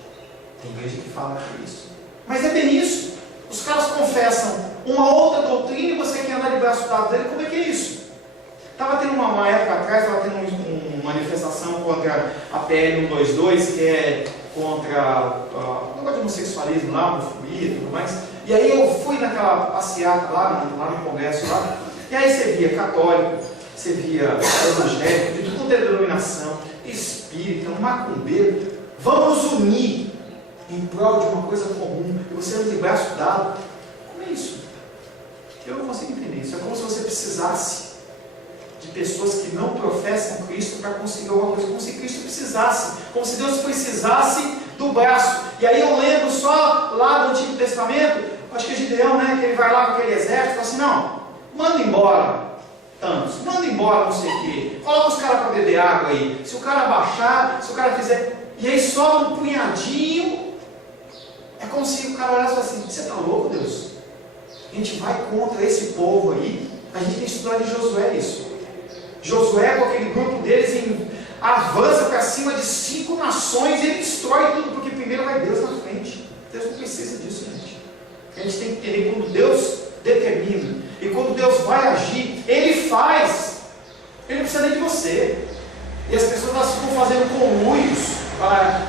Tem igreja que fala isso. Mas é bem isso. Os caras confessam uma outra doutrina e você quer andar de braço dado dele, como é que é isso? Estava tendo uma época atrás, estava tendo uma manifestação contra a PL 122, que é contra o negócio de homossexualismo lá, homofobia e tudo mais. E aí eu fui naquela passeata lá no congresso lá, e aí você via católico, você via evangélico, de toda denominação, espírita, macumbeiro. Vamos nos unir em prol de uma coisa comum, e você anda de braço dado. Como é isso? Eu não consigo entender isso. É como se você precisasse de pessoas que não professam Cristo para conseguir alguma coisa, como se Cristo precisasse, como se Deus precisasse do braço. E aí eu lembro só lá do Antigo Testamento, acho que é Gideão, né, que ele vai lá com aquele exército e fala assim, não, manda embora tantos, manda embora não sei o quê, coloca os caras para beber água aí, se o cara baixar, se o cara fizer, e aí só um punhadinho, é como se o cara olhasse e falasse assim, você está louco, Deus? A gente vai contra esse povo aí, a gente tem que estudar de Josué isso. Josué com aquele grupo deles avança para cima de 5 nações e ele destrói tudo, porque primeiro vai Deus na frente. Deus não precisa disso, gente. A gente tem que entender quando Deus determina e quando Deus vai agir, Ele faz. Ele não precisa nem de você. E as pessoas elas ficam fazendo conluios,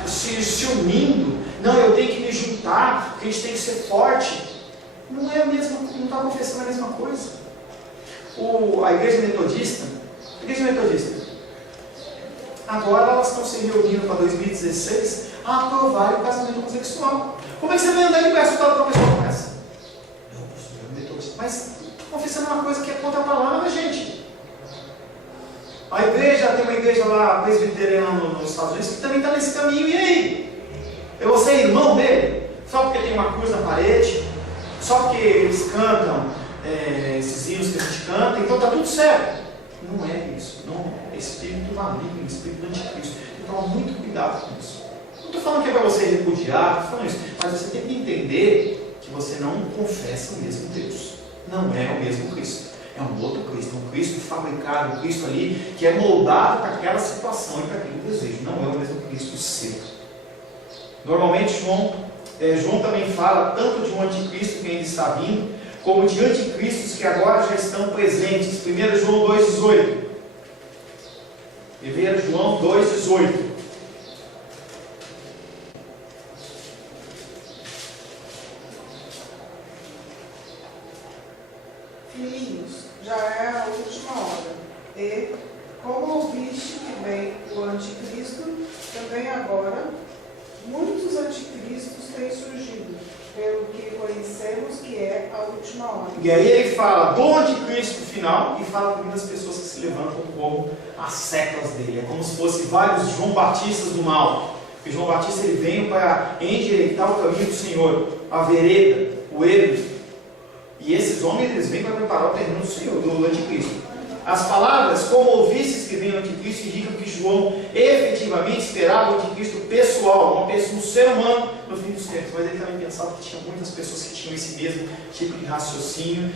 se unindo. Não, eu tenho que me juntar, porque a gente tem que ser forte. Não é a mesma, não está confessando a mesma coisa. A igreja metodista, agora elas estão se reunindo para 2016 a aprovar o casamento homossexual. Como é que você vai andar de braço dado para uma pessoa como essa? Não, pastor, é metodista. Mas estou confessando uma coisa que é contra a palavra, gente. A igreja, tem uma igreja lá, presbiteriana nos Estados Unidos, que também está nesse caminho. E aí? Eu vou ser irmão dele? Só porque tem uma cruz na parede? Só porque eles cantam esses hinos que a gente canta, então está tudo certo. Não é isso, não é espírito maligno, espírito anticristo. Então toma muito cuidado com isso. Não estou falando que é para você repudiar, estou falando isso, mas você tem que entender que você não confessa o mesmo Deus. Não é o mesmo Cristo. É um outro Cristo, um Cristo fabricado, um Cristo ali que é moldado para aquela situação e para aquele desejo. Não é o mesmo Cristo seu. Normalmente João também fala tanto de um anticristo que ainda está vindo, como de anticristos que agora já estão presentes. 1 João 2,18. 1 João 2,18. Filhinhos, já é a última hora. E, como ouviste que vem o anticristo, também agora muitos anticristos têm última hora. E aí ele fala do anticristo final e fala também das pessoas que se levantam como as sectas dele. É como se fosse vários João Batistas do mal. Porque João Batista ele veio para endireitar o caminho do Senhor, a vereda, o ermo. E esses homens eles vêm para preparar o terreno do Senhor, do anticristo. As palavras, como ouvistes que vem o anticristo, indicam que João efetivamente esperava o anticristo pessoal, um ser humano no fim dos tempos. Mas ele também pensava que tinha muitas pessoas que tinham esse mesmo tipo de raciocínio,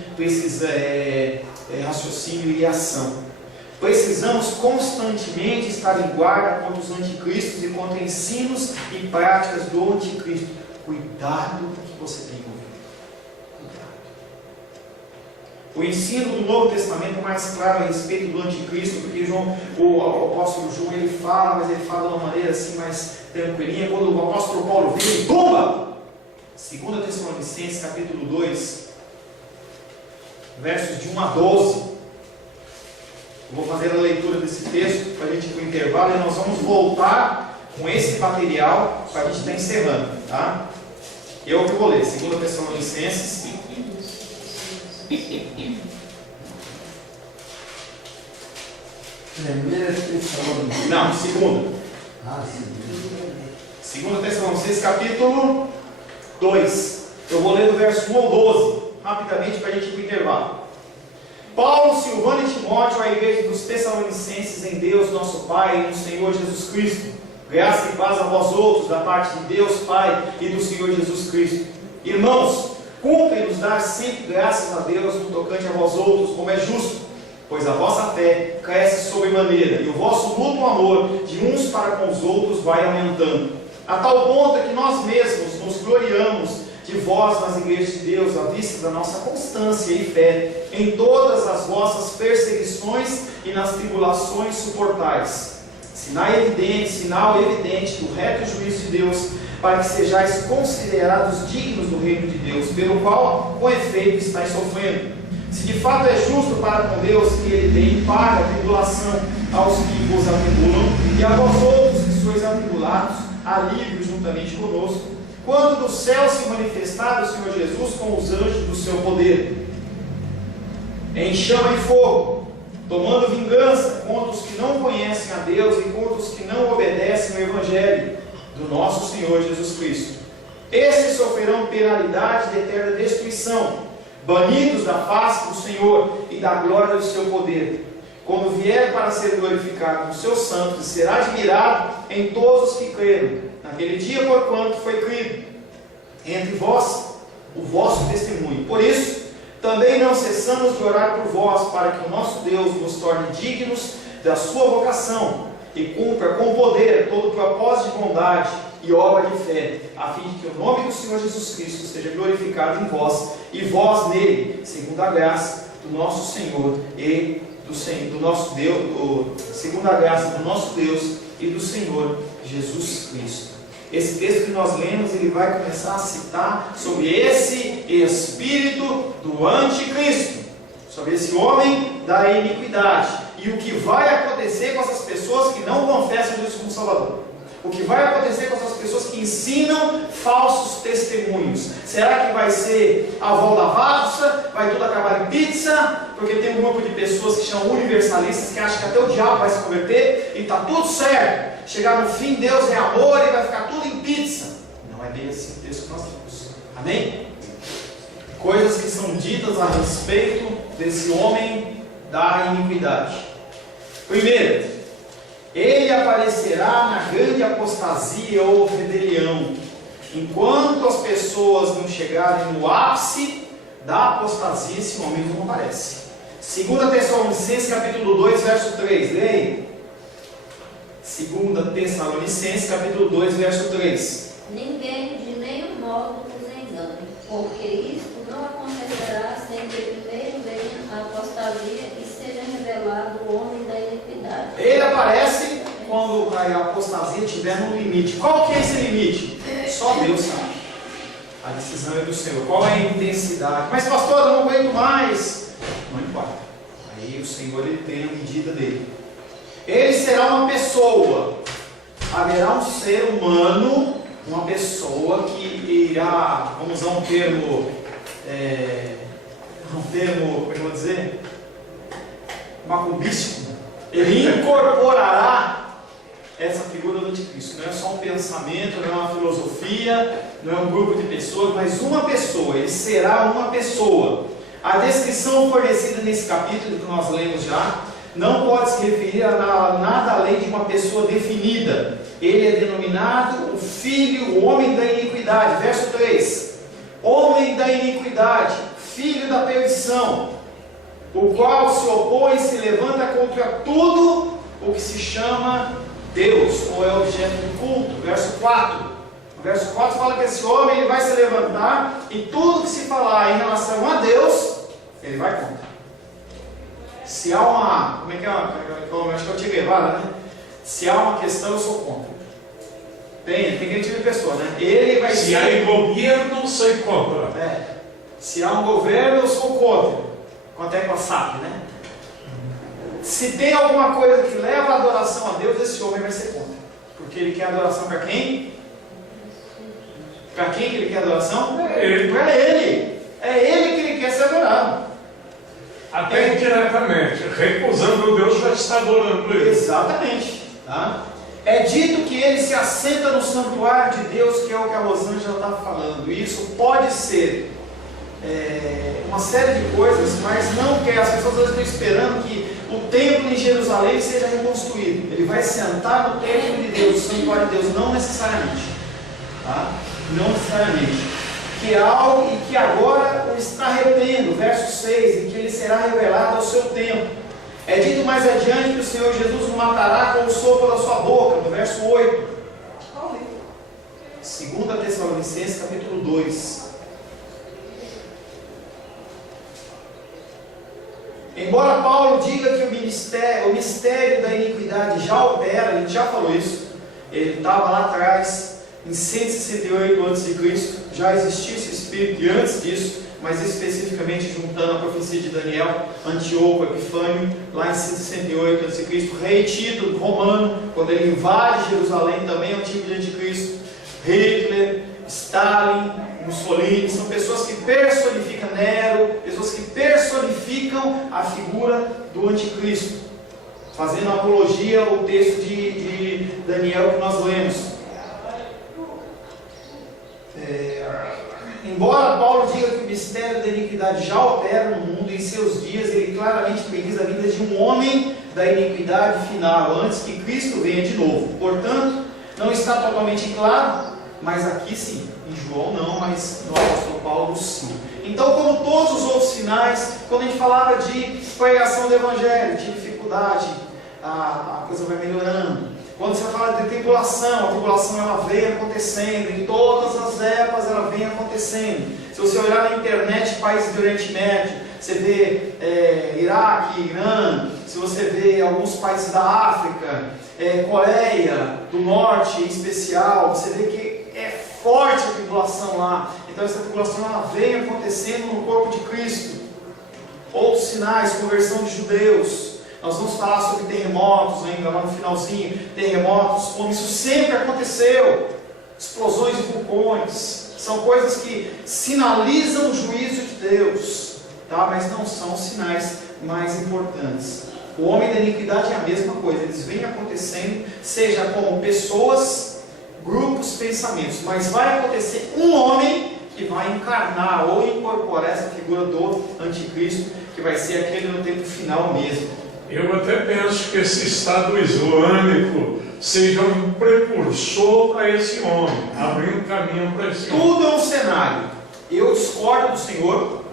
raciocínio e ação. Precisamos constantemente estar em guarda contra os anticristos e contra ensinos e práticas do anticristo. Cuidado com o que você tem ouvido. O ensino do Novo Testamento é mais claro a respeito do anticristo, porque o apóstolo João ele fala, mas ele fala de uma maneira assim mais tranquilinha. Quando o apóstolo Paulo vem, ele pumba! 2 Tessalonicenses capítulo 2, versos de 1 a 12. Eu vou fazer a leitura desse texto para a gente ir para o intervalo e nós vamos voltar com esse material para a gente estar encerrando, tá? Eu que vou ler, 2 Tessalonicenses. Primeira Tessalonicenses. Não, segunda. Segunda. 2 Tessalonicenses capítulo 2. Eu vou ler do verso 1 ao 12, rapidamente para a gente ir para o intervalo. Paulo, Silvano e Timóteo, à igreja dos Tessalonicenses em Deus, nosso Pai, e no Senhor Jesus Cristo. Graça e paz a vós outros, da parte de Deus, Pai, e do Senhor Jesus Cristo. Irmãos, cumpre-nos dar sempre graças a Deus no tocante a vós outros, como é justo, pois a vossa fé cresce sobremaneira, e o vosso mútuo amor de uns para com os outros vai aumentando, a tal ponto que nós mesmos nos gloriamos de vós nas igrejas de Deus, à vista da nossa constância e fé, em todas as vossas perseguições e nas tribulações suportais. Sinal evidente do reto juízo de Deus, para que sejais considerados dignos do reino de Deus, pelo qual, com efeito, estáis sofrendo. Se de fato é justo para com Deus que Ele dê paga a tribulação aos que vos atribulam, e a vós outros que sois atribulados, alívio juntamente conosco, quando do céu se manifestar o Senhor Jesus com os anjos do seu poder, em chama de fogo, tomando vingança contra os que não conhecem a Deus e contra os que não obedecem ao Evangelho do nosso Senhor Jesus Cristo. Estes sofrerão penalidade de eterna destruição, banidos da face do Senhor e da glória do seu poder, quando vier para ser glorificado nos seus santos, e será admirado em todos os que creram, naquele dia, porquanto foi crido entre vós o vosso testemunho. Por isso, também não cessamos de orar por vós, para que o nosso Deus nos torne dignos da sua vocação, e cumpra com poder todo o propósito de bondade e obra de fé, a fim de que o nome do Senhor Jesus Cristo seja glorificado em vós, e vós nele, segundo a graça do nosso Senhor e do nosso Deus, segundo a graça do nosso Deus e do Senhor Jesus Cristo. Esse texto que nós lemos, ele vai começar a citar sobre esse espírito do anticristo, sobre esse homem da iniquidade, e o que vai acontecer com essas pessoas que não confessam Jesus como Salvador. O que vai acontecer com essas pessoas que ensinam falsos testemunhos? Será que vai ser a volta da valsa? Vai tudo acabar em pizza? Porque tem um grupo de pessoas que chamam universalistas, que acham que até o diabo vai se converter e está tudo certo. Chegar no fim, Deus é amor e vai ficar tudo em pizza. Não é bem assim o texto que nós temos. Amém? Coisas que são ditas a respeito desse homem da iniquidade. Primeiro, ele aparecerá na grande apostasia ou rebelião, enquanto as pessoas não chegarem no ápice da apostasia, esse momento não aparece. 2 Tessalonicenses capítulo 2, verso 3, leia. 2 Tessalonicenses capítulo 2, verso 3. Ninguém de nenhum modo vos engane, porque isto não acontecerá sem que primeiro venha a apostasia e seja revelado o homem da iniquidade. Ele aparece quando a apostasia estiver no limite. Qual que é esse limite? Só Deus sabe. A decisão é do Senhor. Qual é a intensidade? Mas pastor, eu não aguento mais. Não importa. Aí o Senhor ele tem a medida dele. Ele será uma pessoa. Haverá um ser humano, uma pessoa que irá, vamos usar um termo um termo, como é que eu vou dizer? Macumbístico. Ele incorporará essa figura do anticristo. Não é só um pensamento, não é uma filosofia, não é um grupo de pessoas, mas uma pessoa. Ele será uma pessoa. A descrição fornecida nesse capítulo que nós lemos já não pode se referir a nada além de uma pessoa definida. Ele é denominado o filho, o homem da iniquidade. Verso 3. Homem da iniquidade, filho da perdição, o qual se opõe e se levanta contra tudo o que se chama Deus, ou é objeto de culto. Verso 4. O verso 4 fala que esse homem ele vai se levantar e tudo que se falar em relação a Deus, ele vai contra. Se há uma, como é que é? Acho que é o Che Guevara, né? Se há uma questão, eu sou contra. Tem aquele tipo de pessoa, né? Ele vai Se há em governo, sou contra. Se há um governo, eu sou contra. Quanto é com a SAP, né? Se tem alguma coisa que leva a adoração a Deus, esse homem vai ser contra. Porque ele quer adoração para quem? Para quem que ele quer adoração? Para ele. É ele que ele quer ser adorado. Até indiretamente, recusando o Deus, já está adorando ele. Exatamente. Tá? É dito que ele se assenta no santuário de Deus, que é o que a Rosângela está falando. E isso pode ser uma série de coisas, mas não quer. As pessoas às vezes estão esperando que o templo em Jerusalém seja reconstruído. Ele vai sentar no templo de Deus, no santuário de Deus, não necessariamente. Tá? Não necessariamente. Que é algo e que agora o está retendo, verso 6, e que ele será revelado ao seu tempo. É dito mais adiante que o Senhor Jesus o matará com o sopro da sua boca, no verso 8. 2 Tessalonicenses, capítulo 2. Embora Paulo diga que o mistério da iniquidade já opera, a gente já falou isso, ele estava lá atrás, em 168 a.C., já existia esse espírito, e antes disso, mas especificamente juntando a profecia de Daniel, Antíoco Epifânio, lá em 168 a.C., rei Tito, romano, quando ele invade Jerusalém, também é o tipo de anticristo, Hitler, Stalin, Mussolini, são pessoas que personificam Nero, pessoas que personificam a figura do anticristo, fazendo apologia ao texto de Daniel que nós lemos. Embora Paulo diga que o mistério da iniquidade já opera no mundo, em seus dias ele claramente prediz a vinda de um homem da iniquidade final, antes que Cristo venha de novo. Portanto, não está totalmente claro, mas aqui sim, em João não, mas no apóstolo Paulo sim. Então, como todos os outros sinais, quando a gente falava de pregação do Evangelho, de dificuldade, a coisa vai melhorando. Quando você fala de tribulação, a tribulação ela vem acontecendo, em todas as épocas ela vem acontecendo. Se você olhar na internet, países do Oriente Médio, você vê Iraque, Irã, se você vê alguns países da África, Coreia do Norte em especial, você vê que é forte a tribulação lá. Então essa tribulação ela vem acontecendo no corpo de Cristo. Outros sinais, conversão de judeus. Nós vamos falar sobre terremotos ainda lá no finalzinho, terremotos, como isso sempre aconteceu, explosões de vulcões, são coisas que sinalizam o juízo de Deus, tá? Mas não são os sinais mais importantes. O homem da iniquidade é a mesma coisa, eles vêm acontecendo, seja como pessoas, grupos, pensamentos, mas vai acontecer um homem que vai encarnar ou incorporar essa figura do anticristo, que vai ser aquele no tempo final mesmo. Eu até penso que esse Estado Islâmico seja um precursor para esse homem, abrindo caminho para esse homem. Tudo é um cenário. Eu discordo do Senhor,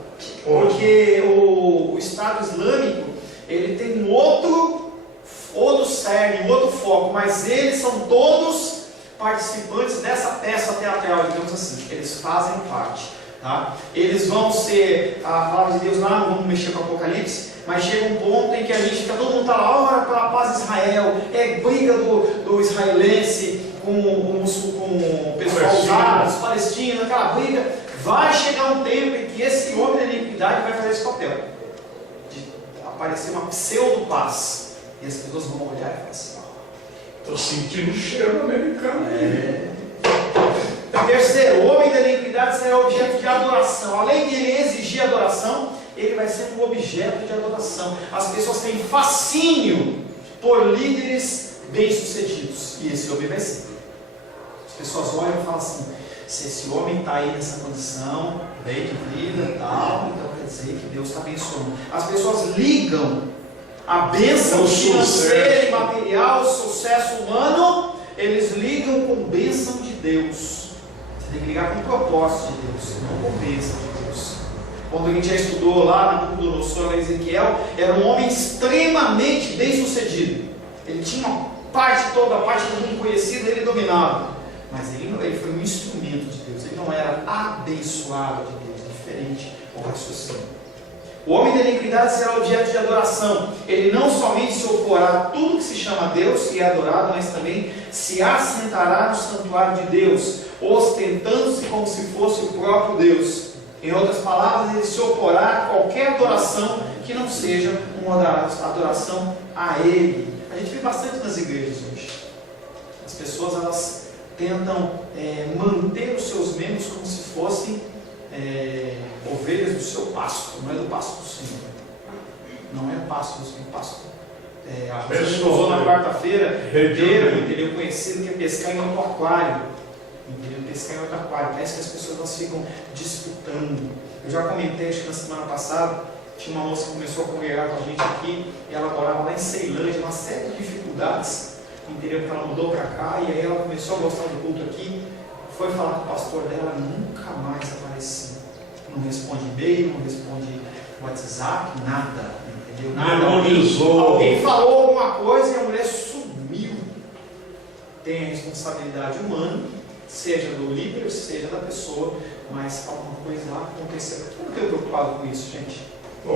porque o Estado Islâmico ele tem um outro cerne, um outro foco, mas eles são todos participantes dessa peça teatral, digamos assim. Eles fazem parte. Tá? Eles vão ser, a palavra de Deus lá, não vamos mexer com o Apocalipse, mas chega um ponto em que a gente fica, todo mundo está lá, ora pela paz de Israel, briga do israelense com o pessoal usado, os palestinos, aquela briga. Vai chegar um tempo em que esse homem da iniquidade vai fazer esse papel, de aparecer uma pseudo-paz, e as pessoas vão olhar e falar assim: estou sentindo o cheiro americano. Terceiro, o homem da iniquidade será objeto de adoração. Além de ele exigir adoração, ele vai ser um objeto de adoração. As pessoas têm fascínio por líderes bem-sucedidos, e esse homem vai ser. As pessoas olham e falam assim: se esse homem está aí nessa condição, bem de vida e tal, então quer dizer que Deus está abençoando. As pessoas ligam a bênção financeira e material, o sucesso humano, eles ligam com bênção de Deus. Você tem que ligar com o propósito de Deus, não com bênção de Deus. Quando a gente já estudou lá no Nabucodonosor, Ezequiel, era um homem extremamente bem sucedido. Ele tinha toda a parte do mundo conhecido, ele dominava. Mas ele foi um instrumento de Deus, ele não era abençoado de Deus, diferente o raciocínio. O homem da iniquidade será objeto de adoração. Ele não somente se oporá a tudo que se chama Deus e é adorado, mas também se assentará no santuário de Deus, ostentando-se como se fosse o próprio Deus. Em outras palavras, ele se oporá a qualquer adoração que não seja uma adoração a Ele. A gente vê bastante nas igrejas hoje. As pessoas, elas tentam manter os seus membros como se fossem ovelhas do seu pasto, não é do pasto do Senhor. Não é pasto do Senhor, pasto. A Rosana usou na quarta-feira, entendeu? Conhecido que é pescar em outro aquário. Entendeu? Pescar em outro aquário. Parece que as pessoas elas ficam disputando. Eu já comentei, acho que na semana passada, tinha uma moça que começou a congregar com a gente aqui, e ela morava lá em Ceilândia, uma série de dificuldades, entendeu? Porque ela mudou para cá, e aí ela começou a gostar do culto aqui, foi falar com o pastor dela, nunca mais apareceu. Não responde e-mail, não responde WhatsApp, nada, entendeu? Nada. Alguém falou alguma coisa e a mulher sumiu. Tem a responsabilidade humana, seja do líder, seja da pessoa, mas alguma coisa lá aconteceu. Eu não estou preocupado com isso, gente.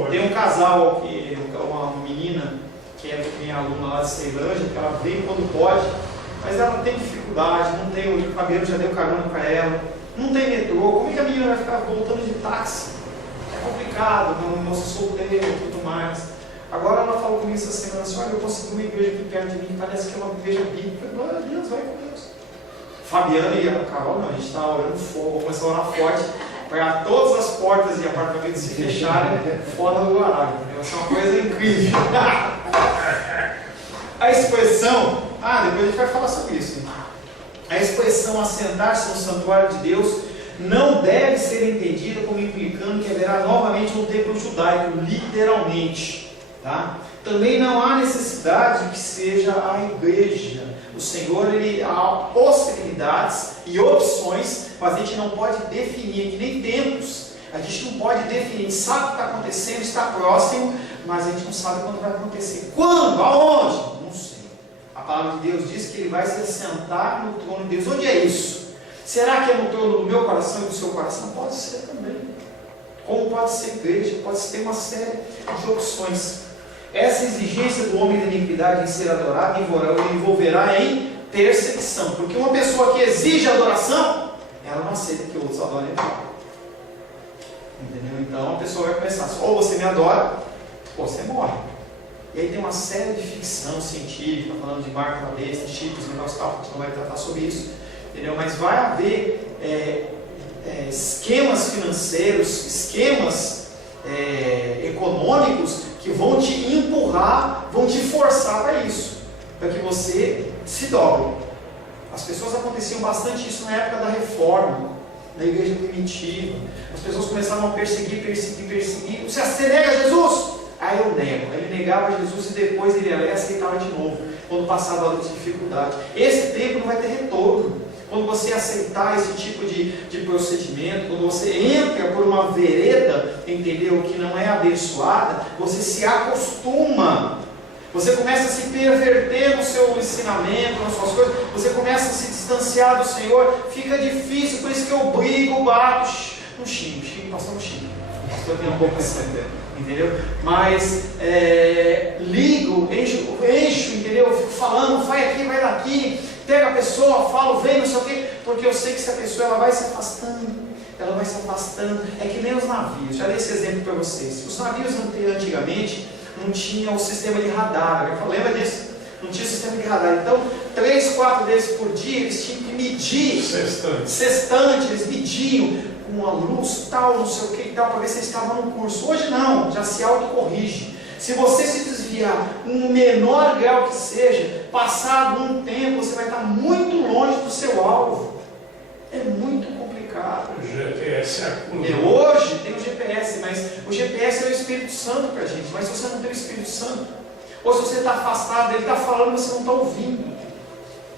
Tem um casal aqui, uma menina que é minha aluna lá de Ceilândia, que ela vem quando pode, mas ela tem dificuldade, não tem, o Fabiano já deu carona para ela, não tem metrô. Como é que a menina vai ficar voltando de táxi? É complicado, uma moça solteira e tudo mais. Agora ela falou comigo essa semana assim: olha, eu consegui uma igreja aqui perto de mim que parece que é uma igreja bíblica. Glória a Deus, vai com Deus. Fabiana e a Carol, não, a gente está orando fogo, vamos começar a orar forte para todas as portas de apartamentos se fecharem fora do horário. Isso é uma coisa incrível. A expressão, depois a gente vai falar sobre isso. A expressão assentar-se no santuário de Deus não deve ser entendida como implicando que haverá novamente um templo judaico, literalmente. Tá? Também não há necessidade de que seja a igreja. O Senhor, há possibilidades e opções, mas a gente não pode definir, que nem tempos. A gente não pode definir, a gente sabe o que está acontecendo, está próximo, mas a gente não sabe quando vai acontecer. Quando? Aonde? Não sei. A palavra de Deus diz que Ele vai se assentar no trono de Deus. Onde é isso? Será que é no trono do meu coração e do seu coração? Pode ser também. Como pode ser igreja, pode ter uma série de opções. Essa exigência do homem da iniquidade em ser adorado envolverá em perseguição. Porque uma pessoa que exige adoração, ela não aceita que outros adorem ela. Entendeu? Então a pessoa vai começar assim: ou você me adora, ou você morre. E aí tem uma série de ficção científica, falando de marca da besta, chips, negócio tal, a gente não vai tratar sobre isso. Entendeu? Mas vai haver esquemas financeiros, esquemas econômicos que vão te empurrar, vão te forçar para isso, para que você se dobre. As pessoas aconteciam bastante isso na época da reforma, na igreja primitiva. As pessoas começavam a perseguir. Você nega Jesus? Aí eu nego. Aí ele negava Jesus e depois ele aceitava de novo, quando passava a dificuldade. Esse tempo não vai ter retorno. Quando você aceitar esse tipo de procedimento, quando você entra por uma vereda, entendeu, que não é abençoada, você se acostuma, você começa a se perverter no seu ensinamento, nas suas coisas, você começa a se distanciar do Senhor, fica difícil, por isso que eu brigo, bato, no xingo, passou no xingo, eu tenho um pouco esse entendeu? Mas ligo, encho, entendeu? Eu fico falando, vai aqui, vai daqui, pega a pessoa, falo, vem, não sei o quê, porque eu sei que se a pessoa ela vai se afastando, é que nem os navios. Já dei esse exemplo para vocês. Os navios antigamente não tinham o sistema de radar, lembra disso? Não tinha sistema de radar. Então, 3, 4 vezes por dia eles tinham que medir, sextante, eles mediam com a luz tal, não sei o que e tal, para ver se ele estava no curso. Hoje não, já se autocorrige. Se você se desviar um menor grau que seja, passado um tempo, você vai estar muito longe do seu alvo. É muito complicado. O GPS é a curva. Hoje tem o GPS, mas o GPS é o Espírito Santo para a gente. Mas se você não tem o Espírito Santo, ou se você está afastado, ele está falando e você não está ouvindo.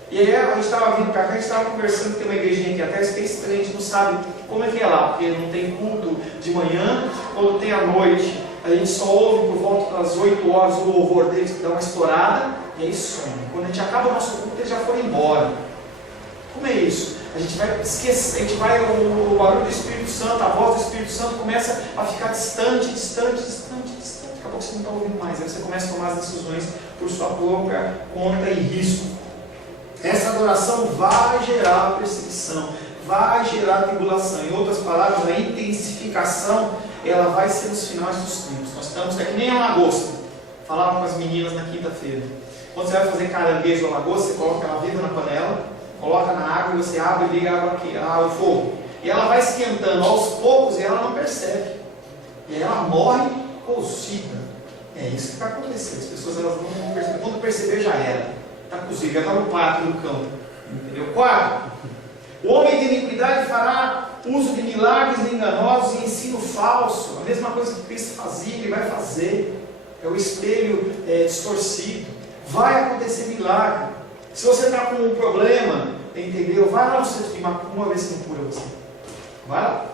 E aí a gente estava vindo para cá, a gente estava conversando, tem uma igrejinha aqui atrás, que é estranho, a gente não sabe como é que é lá, porque não tem culto de manhã, quando tem à noite, a gente só ouve por volta das 8 horas o louvor deles, que dá uma estourada, e aí some. Quando a gente acaba o nosso culto, eles já foram embora. Como é isso? A gente vai esquecer, o barulho do Espírito Santo, a voz do Espírito Santo começa a ficar distante. Daqui a pouco você não está ouvindo mais, aí você começa a tomar as decisões por sua própria conta e risco. Essa adoração vai gerar perseguição, vai gerar tribulação. Em outras palavras, a intensificação ela vai ser nos finais dos tempos. Nós estamos aqui nem a lagosta. Falava com as meninas na quinta-feira. Quando você vai fazer caranguejo ou lagosta, você coloca ela viva na panela, coloca na água e você abre e liga a água aqui, o fogo. E ela vai esquentando aos poucos e ela não percebe. E aí ela morre cozida. É isso que vai acontecer. As pessoas elas não vão perceber. Quando perceber já era. Está cozido, já está no prato do cão. Entendeu? 4. O homem de iniquidade fará uso de milagres enganosos e ensino falso. A mesma coisa que Cristo fazia, ele vai fazer. É o espelho distorcido. Vai acontecer milagre. Se você está com um problema, entendeu? Vai lá no centro de macumba, ver se não cura você. Vai lá.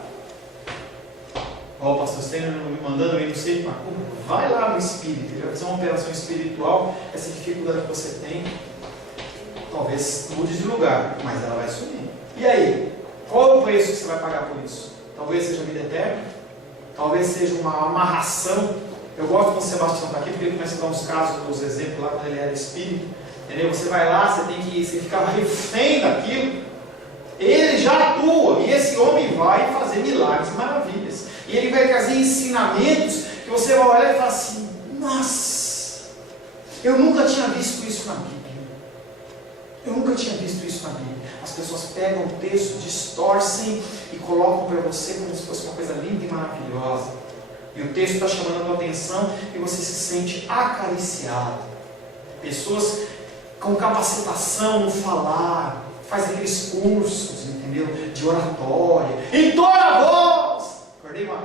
Ó, o pastor Stênio me mandando ir no centro de macumba. Vai lá no espírito. Ele vai fazer uma operação espiritual. Essa dificuldade que você tem, talvez mude de lugar, mas ela vai sumir. E aí? Qual é o preço que você vai pagar por isso? Talvez seja vida eterna. Talvez seja uma amarração. Eu gosto quando o Sebastião está aqui, porque ele começa a dar uns casos, uns exemplos lá quando ele era espírito. Entendeu? Você vai lá, você fica refém daquilo. Ele já atua, e esse homem vai fazer milagres e maravilhas. E ele vai trazer ensinamentos que você vai olhar e falar assim: nossa, eu nunca tinha visto isso na Bíblia. Eu nunca tinha visto isso na Bíblia. As pessoas pegam o texto, distorcem e colocam para você como se fosse uma coisa linda e maravilhosa. E o texto está chamando a tua atenção e você se sente acariciado. Pessoas com capacitação no falar, faz aqueles cursos, entendeu? De oratória, entoa a voz. Acordei, mano?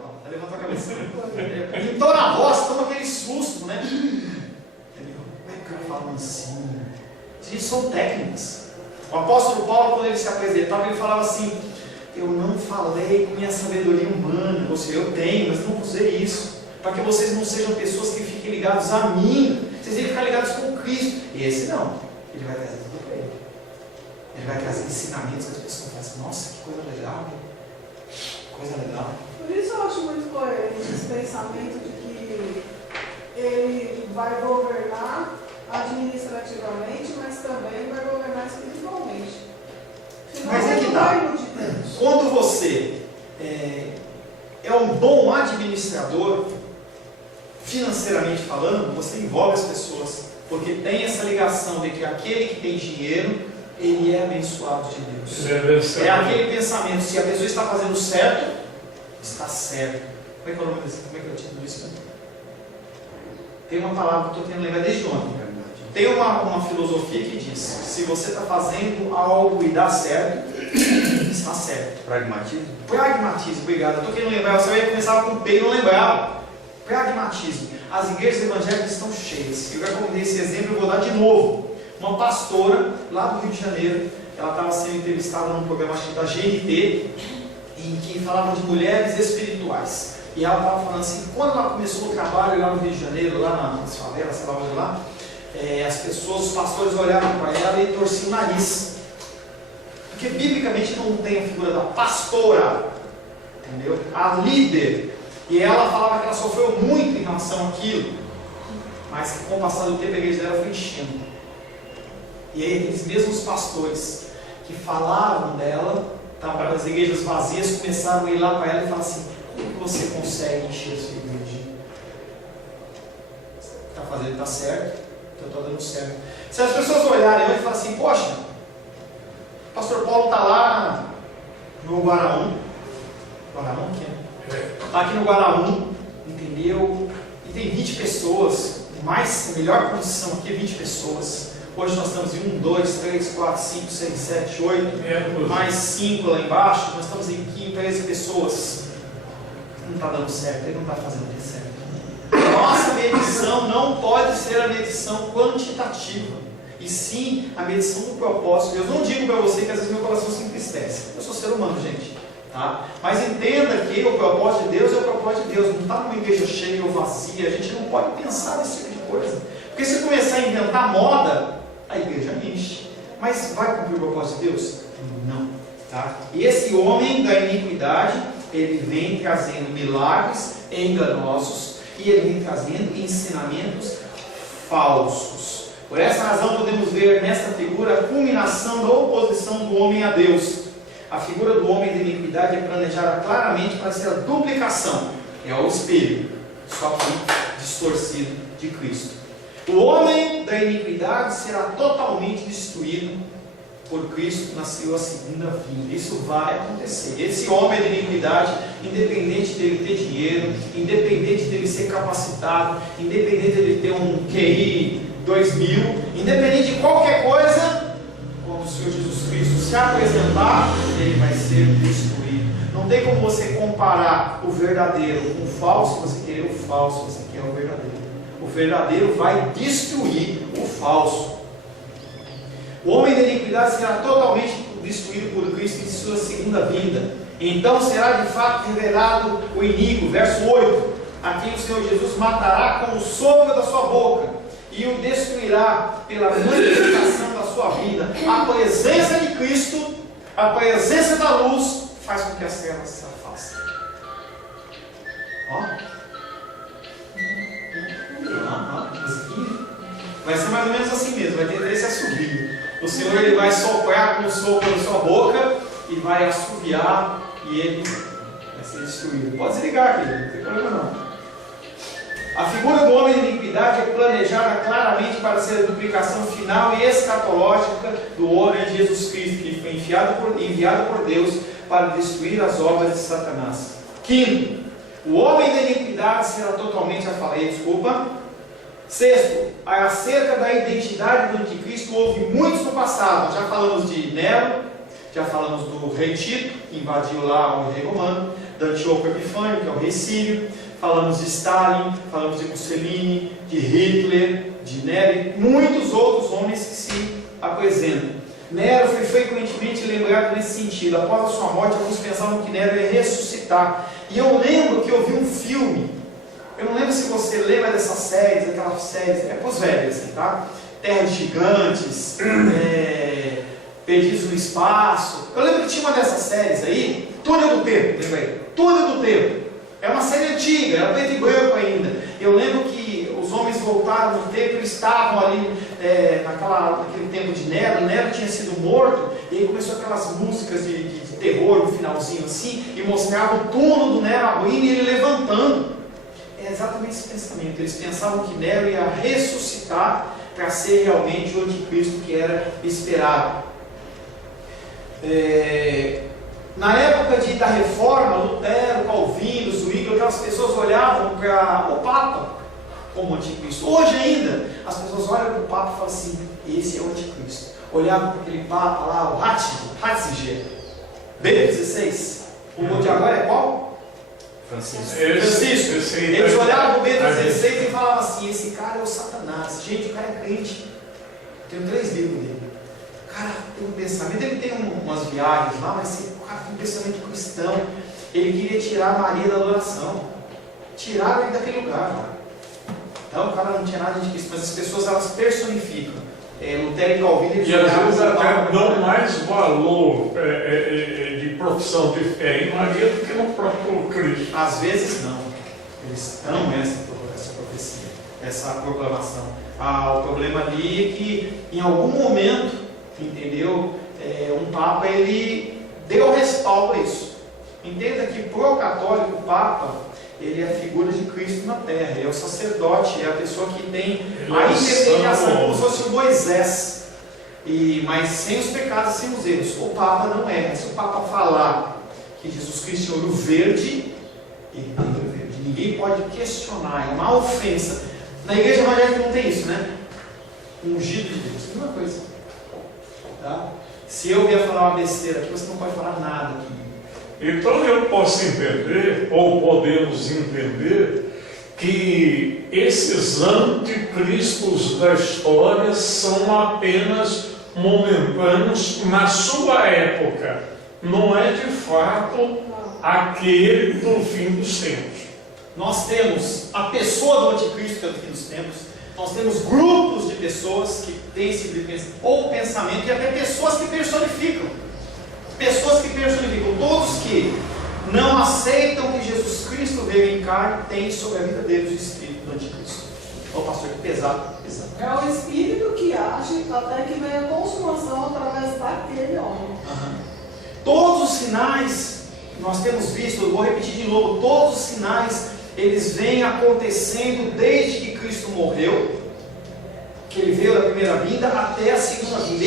Não, levantou a cabeça. Entoa a voz, toma aquele susto, né? Entendeu? Como é que o cara fala assim? Isso são técnicas. O apóstolo Paulo, quando ele se apresentava, ele falava assim: eu não falei com minha sabedoria humana, ou seja, eu tenho, mas não usei isso, para que vocês não sejam pessoas que fiquem ligados a mim. Vocês têm que ficar ligados com Cristo. E esse não. Ele vai trazer tudo para ele. Ele vai trazer ensinamentos que as pessoas vão fazer: nossa, que coisa legal. Coisa legal. Por isso eu acho muito coerente esse pensamento de que ele vai governar administrativamente, mas também vai governar espiritualmente. Senão mas é que tá. Quando você é um bom administrador, financeiramente falando, você envolve as pessoas, porque tem essa ligação de que aquele que tem dinheiro, ele é abençoado de Deus. É aquele pensamento: se a pessoa está fazendo certo, está certo. Como é que é o nome desse? Como é que é o título disso? Tem uma palavra que eu estou tentando lembrar desde ontem. Tem uma filosofia que diz: se você está fazendo algo e dá certo, está certo. Pragmatismo? Pragmatismo, obrigado. Eu estou querendo lembrar, você ia começar com P e não lembrava. Pragmatismo. As igrejas evangélicas estão cheias. Eu já comentei esse exemplo, eu vou dar de novo. Uma pastora lá do Rio de Janeiro, ela estava sendo entrevistada num programa da GNT, em que falava de mulheres espirituais. E ela estava falando assim: quando ela começou o trabalho lá no Rio de Janeiro, lá nas favelas, sei lá onde lá, as pessoas, os pastores olhavam para ela e torciam o nariz. Porque biblicamente não tem a figura da pastora, entendeu? A líder. E ela falava que ela sofreu muito em relação àquilo, mas que com o passar do tempo a igreja dela foi enchendo. E aí aqueles mesmos pastores que falavam dela, estavam nas igrejas vazias, começaram a ir lá para ela e falar assim: como que você consegue encher a sua igreja? Está fazendo, está certo, então está dando certo. Se as pessoas olharem e falarem assim: poxa, o pastor Paulo está lá no no Guaraú. Guaraú que é? Está aqui no Guaraú, entendeu? E tem 20 pessoas, melhor condição aqui é 20 pessoas. Hoje nós estamos em 1, 2, 3, 4, 5, 6, 7, 8, mais 5 lá embaixo, nós estamos em 13 pessoas. Não está dando certo, ele não está fazendo o que é certo. Nossa medição não pode ser a medição quantitativa, e sim a medição do propósito. Eu não digo para você que às vezes meu coração se entristece. Eu sou ser humano, gente. Tá? Mas entenda que o propósito de Deus é o propósito de Deus. Não está numa igreja cheia ou vazia. A gente não pode pensar nesse tipo de coisa. Porque se começar a inventar moda, a igreja enche. Mas vai cumprir o propósito de Deus? Não. Tá? E esse homem da iniquidade, ele vem trazendo milagres enganosos e ele vem trazendo ensinamentos falsos. Por essa razão podemos ver nesta figura a culminação da oposição do homem a Deus. A figura do homem de iniquidade é planejada claramente para ser a duplicação, é o espelho, só que distorcido de Cristo. O homem da iniquidade será totalmente destruído por Cristo na sua segunda vinda. Isso vai acontecer. Esse homem de iniquidade, independente dele ter dinheiro, independente dele ser capacitado, independente dele ter um QI 2000, independente de qualquer coisa, quando o Senhor Jesus Cristo se apresentar, ele vai ser destruído. Não tem como você comparar o verdadeiro com o falso. Você quer o falso, você quer o verdadeiro. O verdadeiro vai destruir o falso. O homem da iniquidade será totalmente destruído por Cristo em sua segunda vinda. Então será de fato revelado o iníquo. Verso 8: a quem o Senhor Jesus matará com o sopro da sua boca e o destruirá pela manifestação da sua vida. A presença de Cristo, a presença da luz, faz com que as trevas se afastem. Vai ser mais ou menos assim mesmo, vai ter esse assobio. O Senhor ele vai soprar com o sopro da sua boca e vai assobiar e ele vai ser destruído. Pode desligar, querido, não tem problema não. A figura do homem de iniquidade é planejada claramente para ser a duplicação final e escatológica do homem de Jesus Cristo, que foi enviado por Deus para destruir as obras de Satanás. Quinto, o homem de iniquidade será totalmente, Sexto, acerca da identidade do anticristo houve muitos no passado. Já falamos de Nero, já falamos do rei Tito, que invadiu lá o rei romano, de Antíoco Epifânio, que é o rei sírio. Falamos de Stalin, falamos de Mussolini, de Hitler, de Nero e muitos outros homens que se apresentam. Nero foi frequentemente lembrado nesse sentido. Após a sua morte, alguns pensavam que Nero ia ressuscitar. E eu lembro que eu vi um filme. Eu não lembro se você lembra dessas séries, aquelas séries, é para os velhos, assim, tá? Terra de Gigantes, Perdidos no Espaço. Eu lembro que tinha uma dessas séries aí, Túnel do Tempo, lembra aí? Túnel do Tempo. É uma série antiga, era preto e branco ainda. Eu lembro que os homens voltaram no tempo, eles estavam ali naquele tempo de Nero. Nero tinha sido morto, e aí começou aquelas músicas de terror no finalzinho assim, e mostrava o túmulo do Nero abrindo e ele levantando. É exatamente esse pensamento. Eles pensavam que Nero ia ressuscitar para ser realmente o anticristo que era esperado. Na época da reforma, Lutero, Calvino, Zwingli, aquelas pessoas olhavam para o Papa como anticristo. Hoje ainda, as pessoas olham para o Papa e falam assim: esse é o anticristo. Olhavam para aquele Papa lá, o Ratzinger, Bento XVI. O de agora é qual? Francisco. Eles olhavam para o Bento XVI e falavam assim: esse cara é o Satanás. Gente, o cara é crente. Tenho 3 livros dele. O cara tem um pensamento, ele tem umas viagens lá, mas o cara tem um pensamento cristão. Ele queria tirar Maria da adoração. Tiraram ele daquele lugar. Cara. Então o cara não tinha nada de Cristo, mas as pessoas elas personificam. Lutero e Calvino, eles e às vezes até dão mais valor de profissão de fé em Maria do que no próprio Cristo. Às vezes não. Eles dão essa profecia, essa proclamação. O problema ali é que em algum momento, entendeu? Um Papa ele deu respaldo a isso. Entenda que pro católico o Papa ele é a figura de Cristo na terra, ele é o sacerdote, é a pessoa que tem a intermediação, como se fosse o Moisés, mas sem os pecados e sem os erros. O Papa não é, se o Papa falar que Jesus Cristo é olho verde e olho verde. Ninguém pode questionar, é uma ofensa. Na igreja evangélica não tem isso, né? Ungido de Deus, é uma coisa. Tá? Se eu vier falar uma besteira aqui, você não pode falar nada aqui. Então eu posso entender, ou podemos entender, que esses anticristos da história são apenas momentâneos na sua época. Não é de fato aquele do fim dos tempos. Nós temos a pessoa do anticristo que é do fim dos tempos. Nós temos grupos de pessoas que têm esse tipo de pensamento e até pessoas que personificam. Pessoas que personificam. Todos que não aceitam que Jesus Cristo veio em carne têm sobre a vida deles o espírito do anticristo. Ô pastor, que pesado, pesado. É o espírito que age até que venha a consumação através daquele homem. Todos os sinais, nós temos visto, eu vou repetir de novo, todos os sinais, eles vêm acontecendo desde que Cristo morreu, que Ele veio da primeira vinda até a segunda vinda.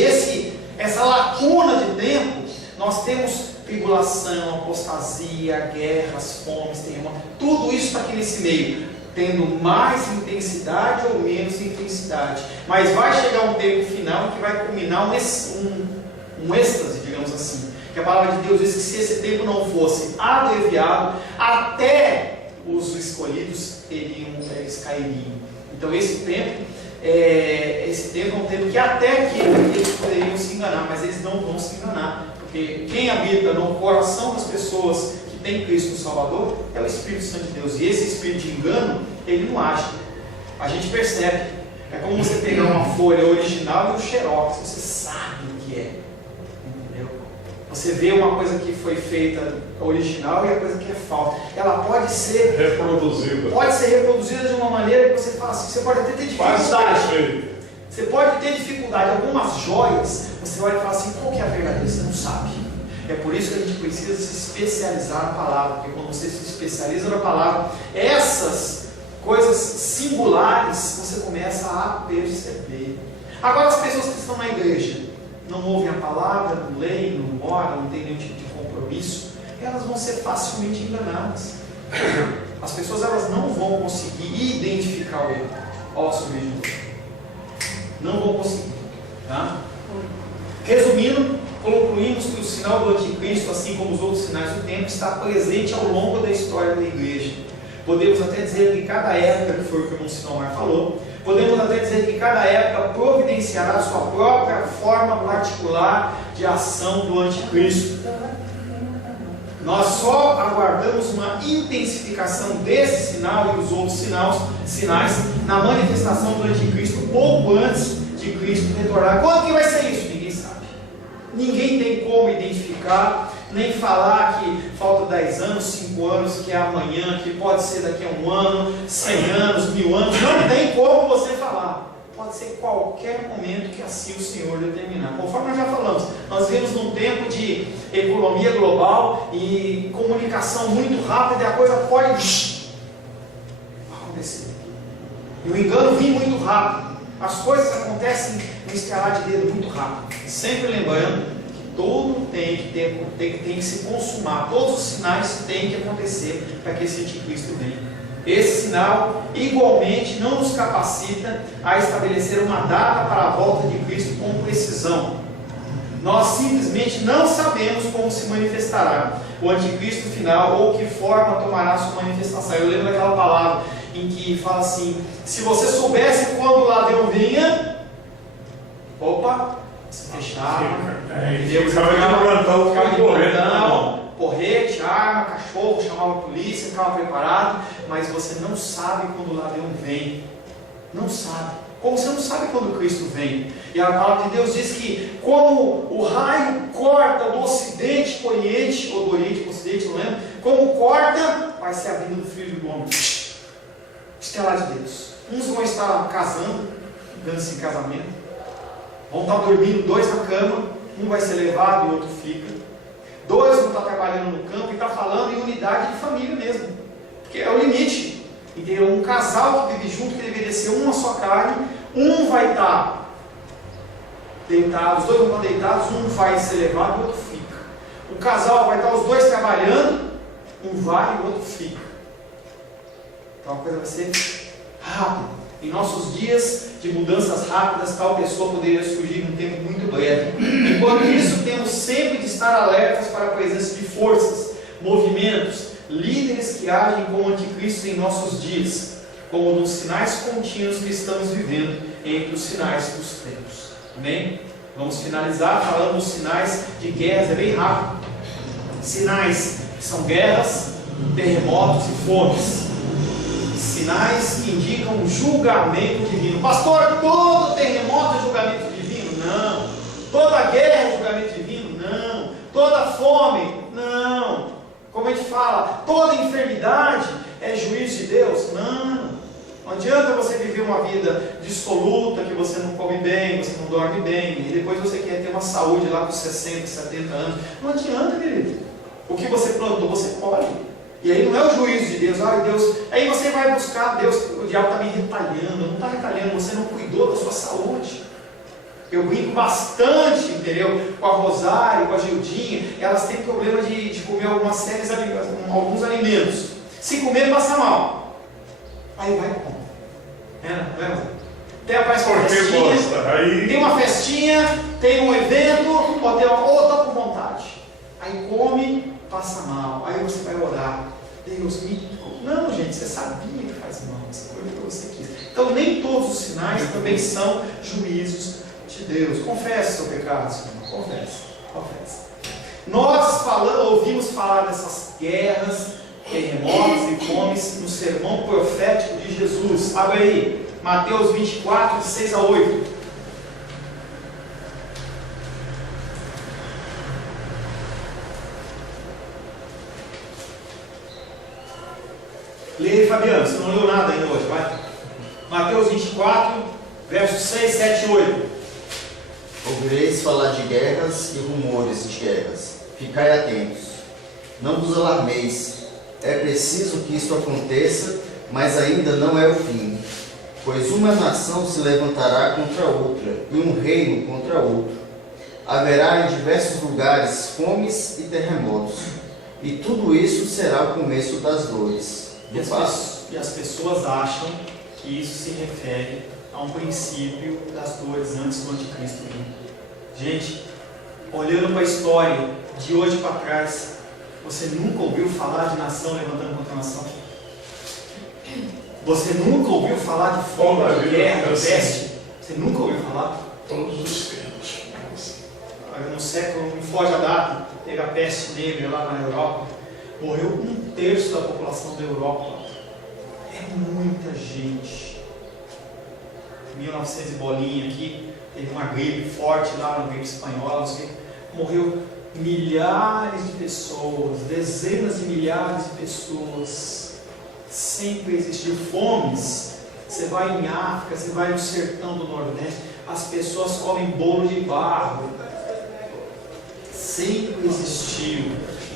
Essa lacuna de tempo, nós temos tribulação, apostasia, guerras, fomes, terremotos, tudo isso está aqui nesse meio, tendo mais intensidade ou menos intensidade. Mas vai chegar um tempo final que vai culminar um êxtase, digamos assim. Que a palavra de Deus diz que se esse tempo não fosse abreviado, até os escolhidos eles cairiam. Então esse tempo é um tempo que até que eles poderiam se enganar, mas eles não vão se enganar. Porque quem habita no coração das pessoas que tem Cristo no Salvador é o Espírito Santo de Deus. E esse espírito de engano, ele não age. A gente percebe. É como você pegar uma folha original e um xerox. Você sabe o que é. Entendeu? Você vê uma coisa que foi feita original e a coisa que é falsa. Ela pode ser reproduzida. Pode ser reproduzida de uma maneira que você fala assim, você pode até ter dificuldade. Você pode ter dificuldade. Algumas joias, você olha e fala assim, qual que é a verdadeira? Você não sabe. É por isso que a gente precisa se especializar na palavra. Porque quando você se especializa na palavra, essas coisas singulares, você começa a perceber. Agora as pessoas que estão na igreja, não ouvem a palavra, não leem, não oram, não têm nenhum tipo de compromisso, elas vão ser facilmente enganadas. As pessoas elas não vão conseguir identificar o erro. Olha o sorriso. Não vão conseguir. Tá? Resumindo, concluímos que o sinal do anticristo, assim como os outros sinais do tempo, está presente ao longo da história da igreja. Podemos até dizer que cada época, que foi o que o irmão Sinomar falou, podemos até dizer que cada época providenciará a sua própria forma particular de ação do anticristo. Nós só aguardamos uma intensificação desse sinal e dos outros sinais na manifestação do anticristo pouco antes de Cristo retornar. Quando que vai ser isso? Ninguém sabe. Ninguém tem como identificar, nem falar que falta 10 anos, 5 anos, que é amanhã, que pode ser daqui a 1 ano, 100 anos, 1000 anos. Não tem como você falar. Pode ser qualquer momento que assim o Senhor determinar. Conforme nós já falamos, nós vivemos num tempo de economia global e comunicação muito rápida e a coisa pode acontecer. E o engano vem muito rápido. As coisas acontecem no estalar de dedo muito rápido. Sempre lembrando que tudo tem que se consumar. Todos os sinais têm que acontecer para que esse anticristo venha. Esse sinal, igualmente, não nos capacita a estabelecer uma data para a volta de Cristo com precisão. Nós simplesmente não sabemos como se manifestará o anticristo final ou que forma tomará sua manifestação. Eu lembro daquela palavra em que fala assim, se você soubesse quando o ladrão vinha, se fechava, porrete, arma, cachorro, chamava a polícia, ficava preparado, mas você não sabe quando o ladrão vem. Não sabe. Como você não sabe quando Cristo vem. E a palavra de Deus diz que como o raio corta do ocidente para o oriente, ou do oriente para o ocidente, não lembro, como corta, vai se abrindo no filho do homem. Estelar de Deus. Uns vão estar casando, dando-se em casamento, vão estar dormindo 2 na cama, um vai ser levado e outro fica. 2 vão estar trabalhando no campo e está falando em unidade de família mesmo. Porque é o limite. Entendeu? Um casal que vive junto, que deveria ser uma só carne, um vai estar deitado, os 2 vão estar deitados, um vai ser levado e o outro fica. O casal vai estar os dois trabalhando, um vai e o outro fica. Então a coisa vai ser rápida. Em nossos dias de mudanças rápidas, tal pessoa poderia surgir num tempo muito breve. Enquanto isso, temos sempre de estar alertas para a presença de forças, movimentos, líderes que agem como anticristo em nossos dias, como nos sinais contínuos que estamos vivendo entre os sinais dos tempos. Amém? Vamos finalizar falando dos sinais de guerras, é bem rápido. Sinais que são guerras, terremotos e fomes. Sinais que indicam um julgamento divino. Pastor, todo terremoto é julgamento divino? Não. Toda guerra é julgamento divino? Não. Toda fome? Não. Como a gente fala, toda enfermidade é juízo de Deus? Não. Não adianta você viver uma vida dissoluta, que você não come bem, você não dorme bem, e depois você quer ter uma saúde lá com 60, 70 anos. Não adianta, querido. O que você plantou, você colhe. E aí não é o juízo de Deus, ai Deus, aí você vai buscar Deus, o diabo está me retalhando, não está retalhando, você não cuidou da sua saúde. Eu brinco bastante, entendeu? Com a Rosário, com a Gildinha, elas têm problema de comer alguns alimentos. Se comer, passa mal. Aí vai como? Tem uma festinha, tem uma festinha, tem um evento, ou está com vontade. Aí come, passa mal. Aí você vai orar. Deus me... Não, gente, você sabia que faz mal. Essa coisa que você quis. Então, nem todos os sinais também são juízos de Deus. Confesse seu pecado, Senhor. Confesse. Nós ouvimos falar dessas guerras, terremotos e fomes no sermão profético de Jesus. Abre aí, Mateus 24, de 6 a 8. Leia aí, Fabiano, você não leu nada ainda hoje, vai? Mateus 24, versos 6, 7 e 8. Ouvireis falar de guerras e rumores de guerras. Ficai atentos. Não vos alarmeis. É preciso que isto aconteça, mas ainda não é o fim. Pois uma nação se levantará contra outra, e um reino contra outro. Haverá em diversos lugares fomes e terremotos. E tudo isso será o começo das dores. E as pessoas acham que isso se refere a um princípio das dores antes do anticristo vir. Gente, olhando para a história de hoje para trás, você nunca ouviu falar de nação levantando contra nação? Você nunca ouviu falar de fome, de guerra, de peste? Você nunca ouviu falar? Todos os tempos. No século, me foge a data, teve a peste negra lá na Europa. Morreu 1/3 da população da Europa. É muita gente. 1900 e bolinha aqui, teve uma gripe forte lá, uma gripe espanhola, não sei. Morreu milhares de pessoas, dezenas de milhares de pessoas. Sempre existiu fomes. Você vai em África, você vai no sertão do Nordeste, as pessoas comem bolo de barro. Sempre existiu.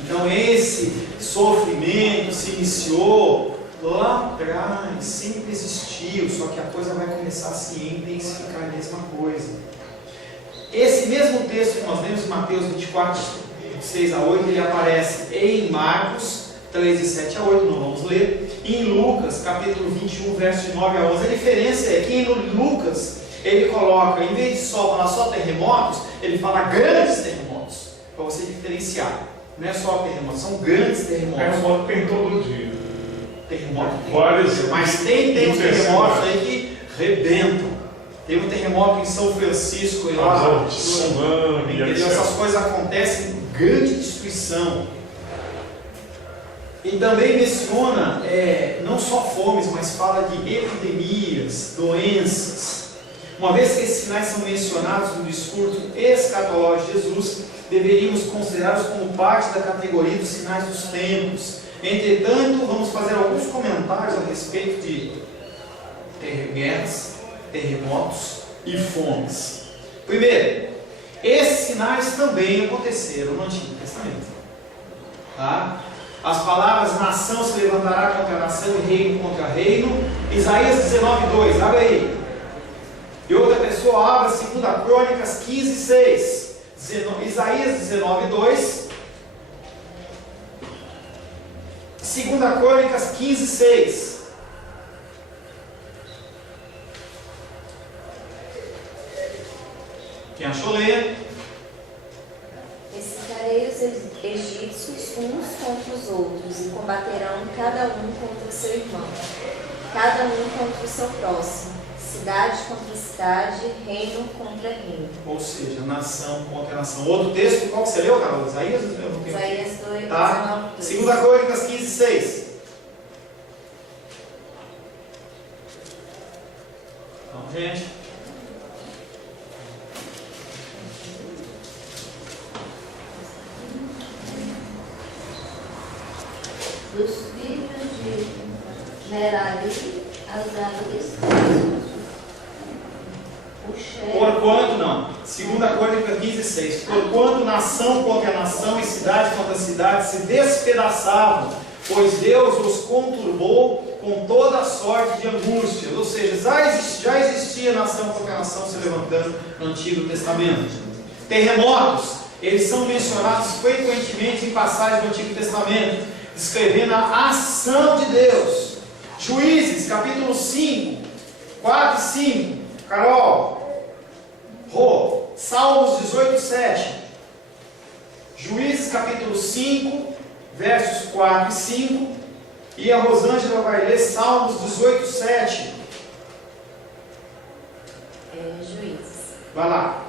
Então esse sofrimento se iniciou lá atrás, sempre existiu, só que a coisa vai começar a se intensificar, a mesma coisa. Esse mesmo texto que nós lemos em Mateus 24, 6 a 8, ele aparece em Marcos 3, de 7 a 8, não vamos ler, e em Lucas, capítulo 21, verso de 9 a 11. A diferença é que em Lucas, ele coloca, em vez de falar só terremotos, ele fala grandes terremotos, para você diferenciar. Não é só terremotos, são grandes terremotos. Terremoto tem todo dia. Terremoto tem. Vários. Mas tem uns terremotos aí que rebentam. Teve um terremoto em São Francisco, e lá, essas coisas acontecem, grande destruição. E também menciona, não só fomes, mas fala de epidemias, doenças. Uma vez que esses sinais são mencionados no discurso escatológico de Jesus, deveríamos considerá-los como parte da categoria dos sinais dos tempos. Entretanto, vamos fazer alguns comentários a respeito de guerras, terremotos e fomes. Primeiro, esses sinais também aconteceram no Antigo Testamento. Tá? As palavras nação se levantará contra nação e reino contra reino. Isaías 19:2, abre aí. E outra pessoa abre 2 Crônicas 15:6. Isaías 19:2, 2 Crônicas 15:6. Quem achou, leia. Excitarei os egípcios uns contra os outros, e combaterão cada um contra seu irmão, cada um contra o seu próximo, cidade contra cidade, reino contra reino. Ou seja, nação contra nação. Outro texto, qual que você leu, Carol? Isaías? Eu não tenho aqui. Isaías 2, Tá? 19, 2 Crônicas 15:6. Então, gente. Dos filhos de Merari, Azarías, o chefe. Porquanto, não. 2 Crônicas 15:6. Porquanto nação contra nação e cidade contra cidade se despedaçavam, pois Deus os conturbou com toda sorte de angústias. Ou seja, já existia nação contra nação se levantando no Antigo Testamento. Terremotos, eles são mencionados frequentemente em passagens do Antigo Testamento, descrevendo a ação de Deus. Juízes, capítulo 5, 4 e 5. Carol, Rô, Salmos 18:7. Juízes, capítulo 5, versos 4 e 5. E a Rosângela vai ler Salmos 18:7. Juízes. Vai lá.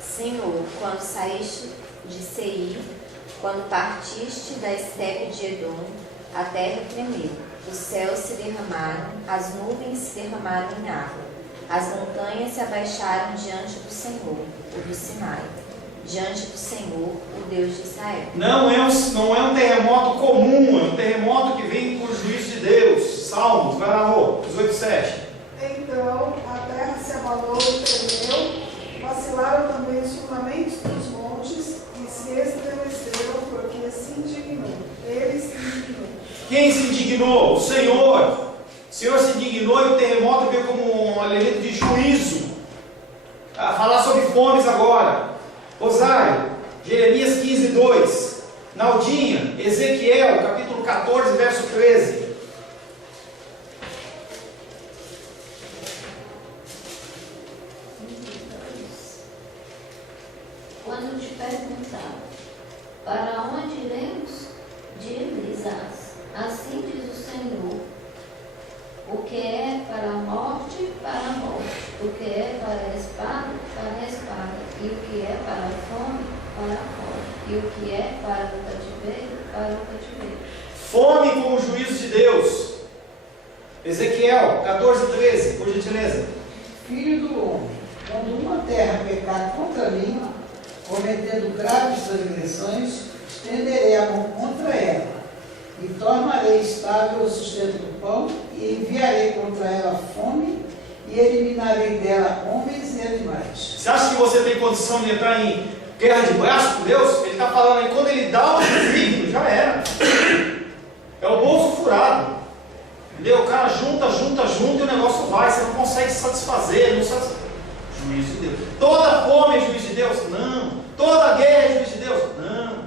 Senhor, quando saíste de Seir, quando partiste da estepe de Edom, a terra tremeu, os céus se derramaram, as nuvens se derramaram em água, as montanhas se abaixaram diante do Senhor, o do Sinai, diante do Senhor, o Deus de Israel. Não é um terremoto comum, é um terremoto que vem por juízo de Deus. Salmos, vai lá, Rô, 18:7. Então a terra se abalou e tremeu, vacilaram também os fundamentos dos montes e se estremeceram, porque se indignou. Ele se indignou. Quem se indignou? O Senhor. O Senhor se indignou e o terremoto veio como um elemento de juízo. Falar sobre fomes agora. Rosário, Jeremias 15:2. Naldinha, Ezequiel, capítulo 14, verso 13. Quando te perguntar, para onde iremos? Diz-lhes, assim diz o Senhor, o que é para a morte, para a morte, o que é para a espada, e o que é para a fome, para a fome, e o que é para o cativeiro, para o cativeiro. Fome como juízo de Deus. Ezequiel 14:13, por gentileza. Filho do homem, quando uma terra pecar contra mim, cometendo graves transgressões, estenderei a mão contra ela, e tornarei estável o sustento do pão, e enviarei contra ela fome, e eliminarei dela homens e animais. Você acha que você tem condição de entrar em guerra de braço com Deus? Ele está falando aí, quando ele dá o juízo, já era. É o bolso furado. Entendeu? O cara junta e o negócio vai. Você não consegue satisfazer. Juízo de Deus. Toda fome é juízo de Deus? Não. Toda guerra é juízo de Deus? Não.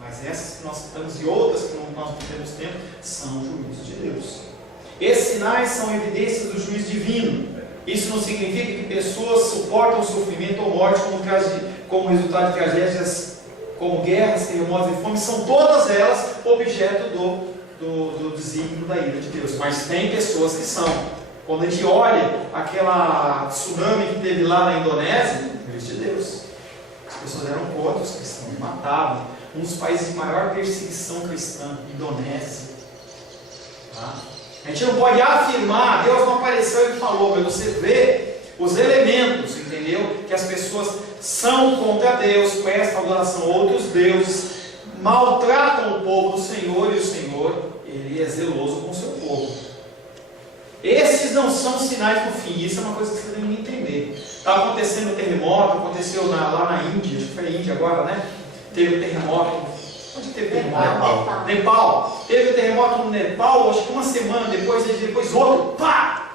Mas essas que nós citamos e outras que nós não temos tempo são juízos de Deus. Esses sinais são evidências do juízo divino. Isso não significa que pessoas suportam sofrimento ou morte como resultado de tragédias como guerras, terremotos e fome. São todas elas objeto do desígnio da ira de Deus. Mas tem pessoas que são. Quando a gente olha aquela tsunami que teve lá na Indonésia, juízo de Deus. As pessoas eram contra os cristãos, matavam. Um dos países de maior perseguição cristã, Indonésia. Tá? A gente não pode afirmar, Deus não apareceu e falou, mas você vê os elementos, entendeu? Que as pessoas são contra Deus, prestam adoração a outros deuses, maltratam o povo do Senhor, e o Senhor, Ele é zeloso com o seu povo. Esses não são sinais do fim, isso é uma coisa que você tem que entender. Está acontecendo um terremoto, aconteceu lá na Índia, acho que foi a Índia agora, né? Teve um terremoto. Onde teve terremoto? Nepal. Teve um terremoto no Nepal, acho que uma semana depois outro, pá!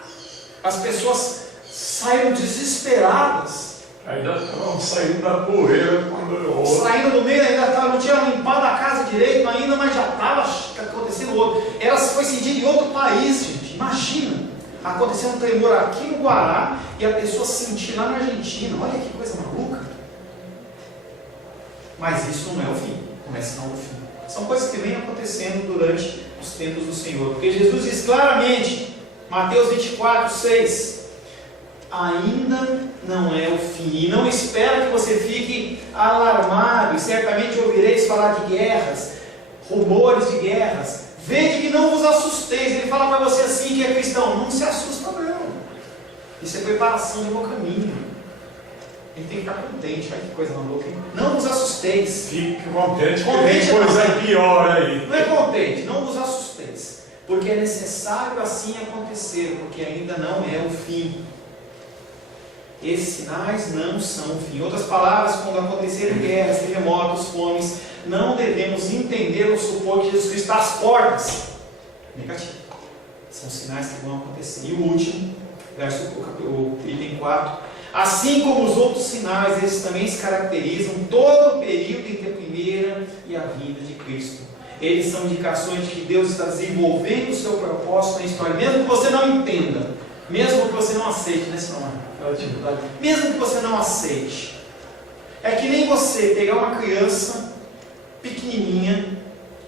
As pessoas saíram desesperadas. Ainda estavam saindo da poeira quando eu ouço. Saindo do meio, ainda não tinha limpado a casa direito ainda, mas já estava foi sentido em outro país, gente. Imagina, acontecer um tremor aqui no Guará e a pessoa sentir lá na Argentina. Olha que coisa maluca. Mas isso não é o fim, não é sinal do fim. São coisas que vêm acontecendo durante os tempos do Senhor. Porque Jesus diz claramente, Mateus 24, 6, ainda não é o fim. E não espera que você fique alarmado. E certamente ouvireis falar de guerras, rumores de guerras. Vede que não vos assusteis. Ele fala para você assim que é cristão, não se assusta não. Isso é preparação do meu caminho. A gente tem que ficar contente. Olha que coisa maluca, hein? Não vos assusteis. Fique contente, que Contente tem coisa não. pior aí. Não é contente, não vos assusteis. Porque é necessário assim acontecer, porque ainda não é o fim. Esses sinais não são o fim. Em outras palavras, quando acontecerem guerras, terremotos, fomes, não devemos entender ou supor que Jesus Cristo está às portas. Negativo. São sinais que vão acontecer. E o último, o item 4. Assim como os outros sinais, eles também se caracterizam todo o período entre a primeira e a vinda de Cristo. Eles são indicações de que Deus está desenvolvendo o seu propósito na história, mesmo que você não entenda, mesmo que você não aceite, né, senhor? Mesmo que você não aceite. É que nem você pegar uma criança pequenininha,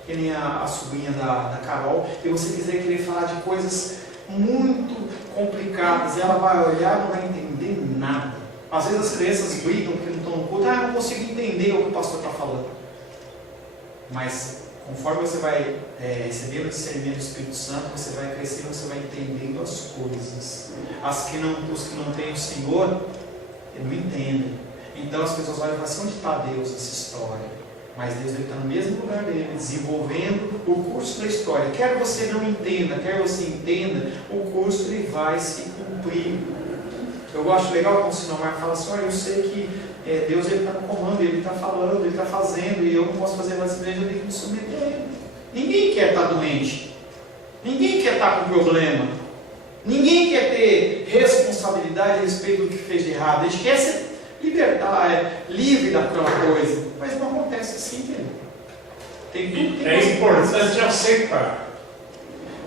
que nem a sobrinha da Carol, e você quiser querer falar de coisas muito complicadas, ela vai olhar e não vai entender nada. Às vezes as crianças brigam porque não estão no culto, não consigo entender o que o pastor está falando. Mas conforme você vai recebendo o discernimento do Espírito Santo, você vai crescendo, você vai entendendo as coisas. Os que não têm o Senhor, não entendem. Então as pessoas olham e falam assim, onde está Deus nessa história? Mas Deus está no mesmo lugar dele, desenvolvendo o curso da história. Quer você não entenda, quer você entenda, o curso ele vai se cumprir. Eu acho legal quando o senhor Marco fala assim, olha, eu sei que Deus está no comando, Ele está falando, Ele está fazendo, e eu não posso fazer mais igreja, eu tenho que me submeter a Ele. Ninguém quer estar doente, ninguém quer estar com problema, ninguém quer ter responsabilidade a respeito do que fez de errado. A gente quer se libertar, livre daquela coisa, mas não acontece assim, entendeu? Tem tudo que É importante aceitar.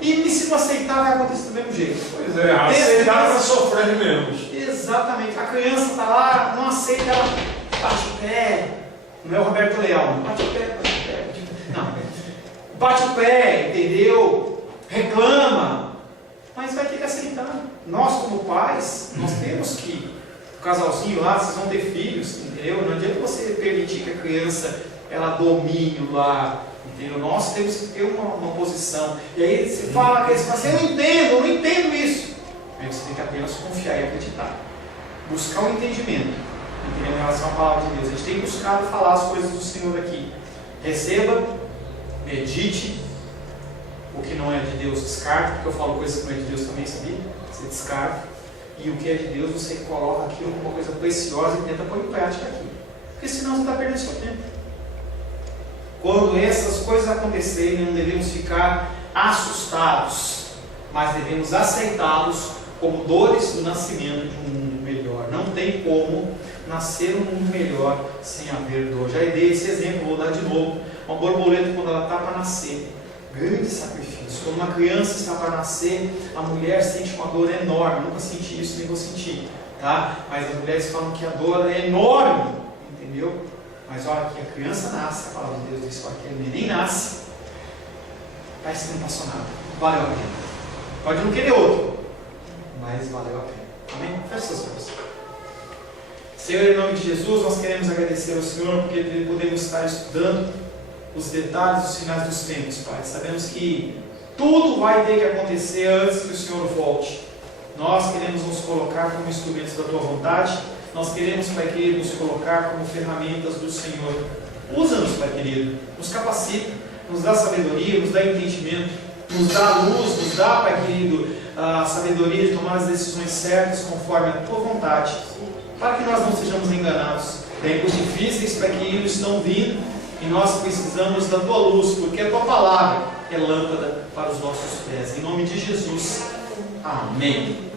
E se não aceitar, vai acontecer do mesmo jeito. Pois é, aceitar para sofrer menos. Exatamente. A criança está lá, não aceita, ela bate o pé. Não é o Roberto Leal, não. Bate o pé, bate o pé. Não. Bate o pé, entendeu? Reclama. Mas vai ter que aceitar. Nós, como pais, nós temos que, o casalzinho lá, vocês vão ter filhos, entendeu? Não adianta você permitir que a criança, ela domine o lar. Entendeu? Nós temos que ter uma posição. E aí você fala, você fala assim, eu não entendo isso. Aí você tem que apenas confiar e acreditar. Buscar o entendimento. Entendeu? Em relação à palavra de Deus. A gente tem buscado falar as coisas do Senhor aqui. Receba, medite. O que não é de Deus, descarta. Porque eu falo coisas que não é de Deus também, sabia? Você descarta. E o que é de Deus, você coloca aquilo como uma coisa preciosa e tenta pôr em prática aqui. Porque senão você está perdendo seu tempo. Quando essas coisas acontecerem, não devemos ficar assustados, mas devemos aceitá-los como dores do nascimento de um mundo melhor. Não tem como nascer um mundo melhor sem haver dor. Já dei esse exemplo, vou dar de novo. Uma borboleta, quando ela está para nascer, grande sacrifício. Quando uma criança está para nascer, a mulher sente uma dor enorme. Eu nunca senti isso, nem vou sentir, tá? Mas as mulheres falam que a dor é enorme, entendeu? Mas a hora que a criança nasce, a palavra de Deus diz que a neném nasce, parece que não passou nada. Valeu a pena. Pode não querer outro, mas valeu a pena. Amém? Feche seus olhos. Senhor, em nome de Jesus, nós queremos agradecer ao Senhor porque podemos estar estudando os detalhes, os sinais dos tempos, Pai. Sabemos que tudo vai ter que acontecer antes que o Senhor volte. Nós queremos nos colocar como instrumentos da Tua vontade. Nós queremos, Pai querido, nos colocar como ferramentas do Senhor. Usa-nos, Pai querido, nos capacita, nos dá sabedoria, nos dá entendimento, nos dá luz, nos dá, Pai querido, a sabedoria de tomar as decisões certas conforme a Tua vontade, para que nós não sejamos enganados. Tempos difíceis, Pai querido, estão vindo e nós precisamos da Tua luz, porque a Tua palavra é lâmpada para os nossos pés. Em nome de Jesus, amém.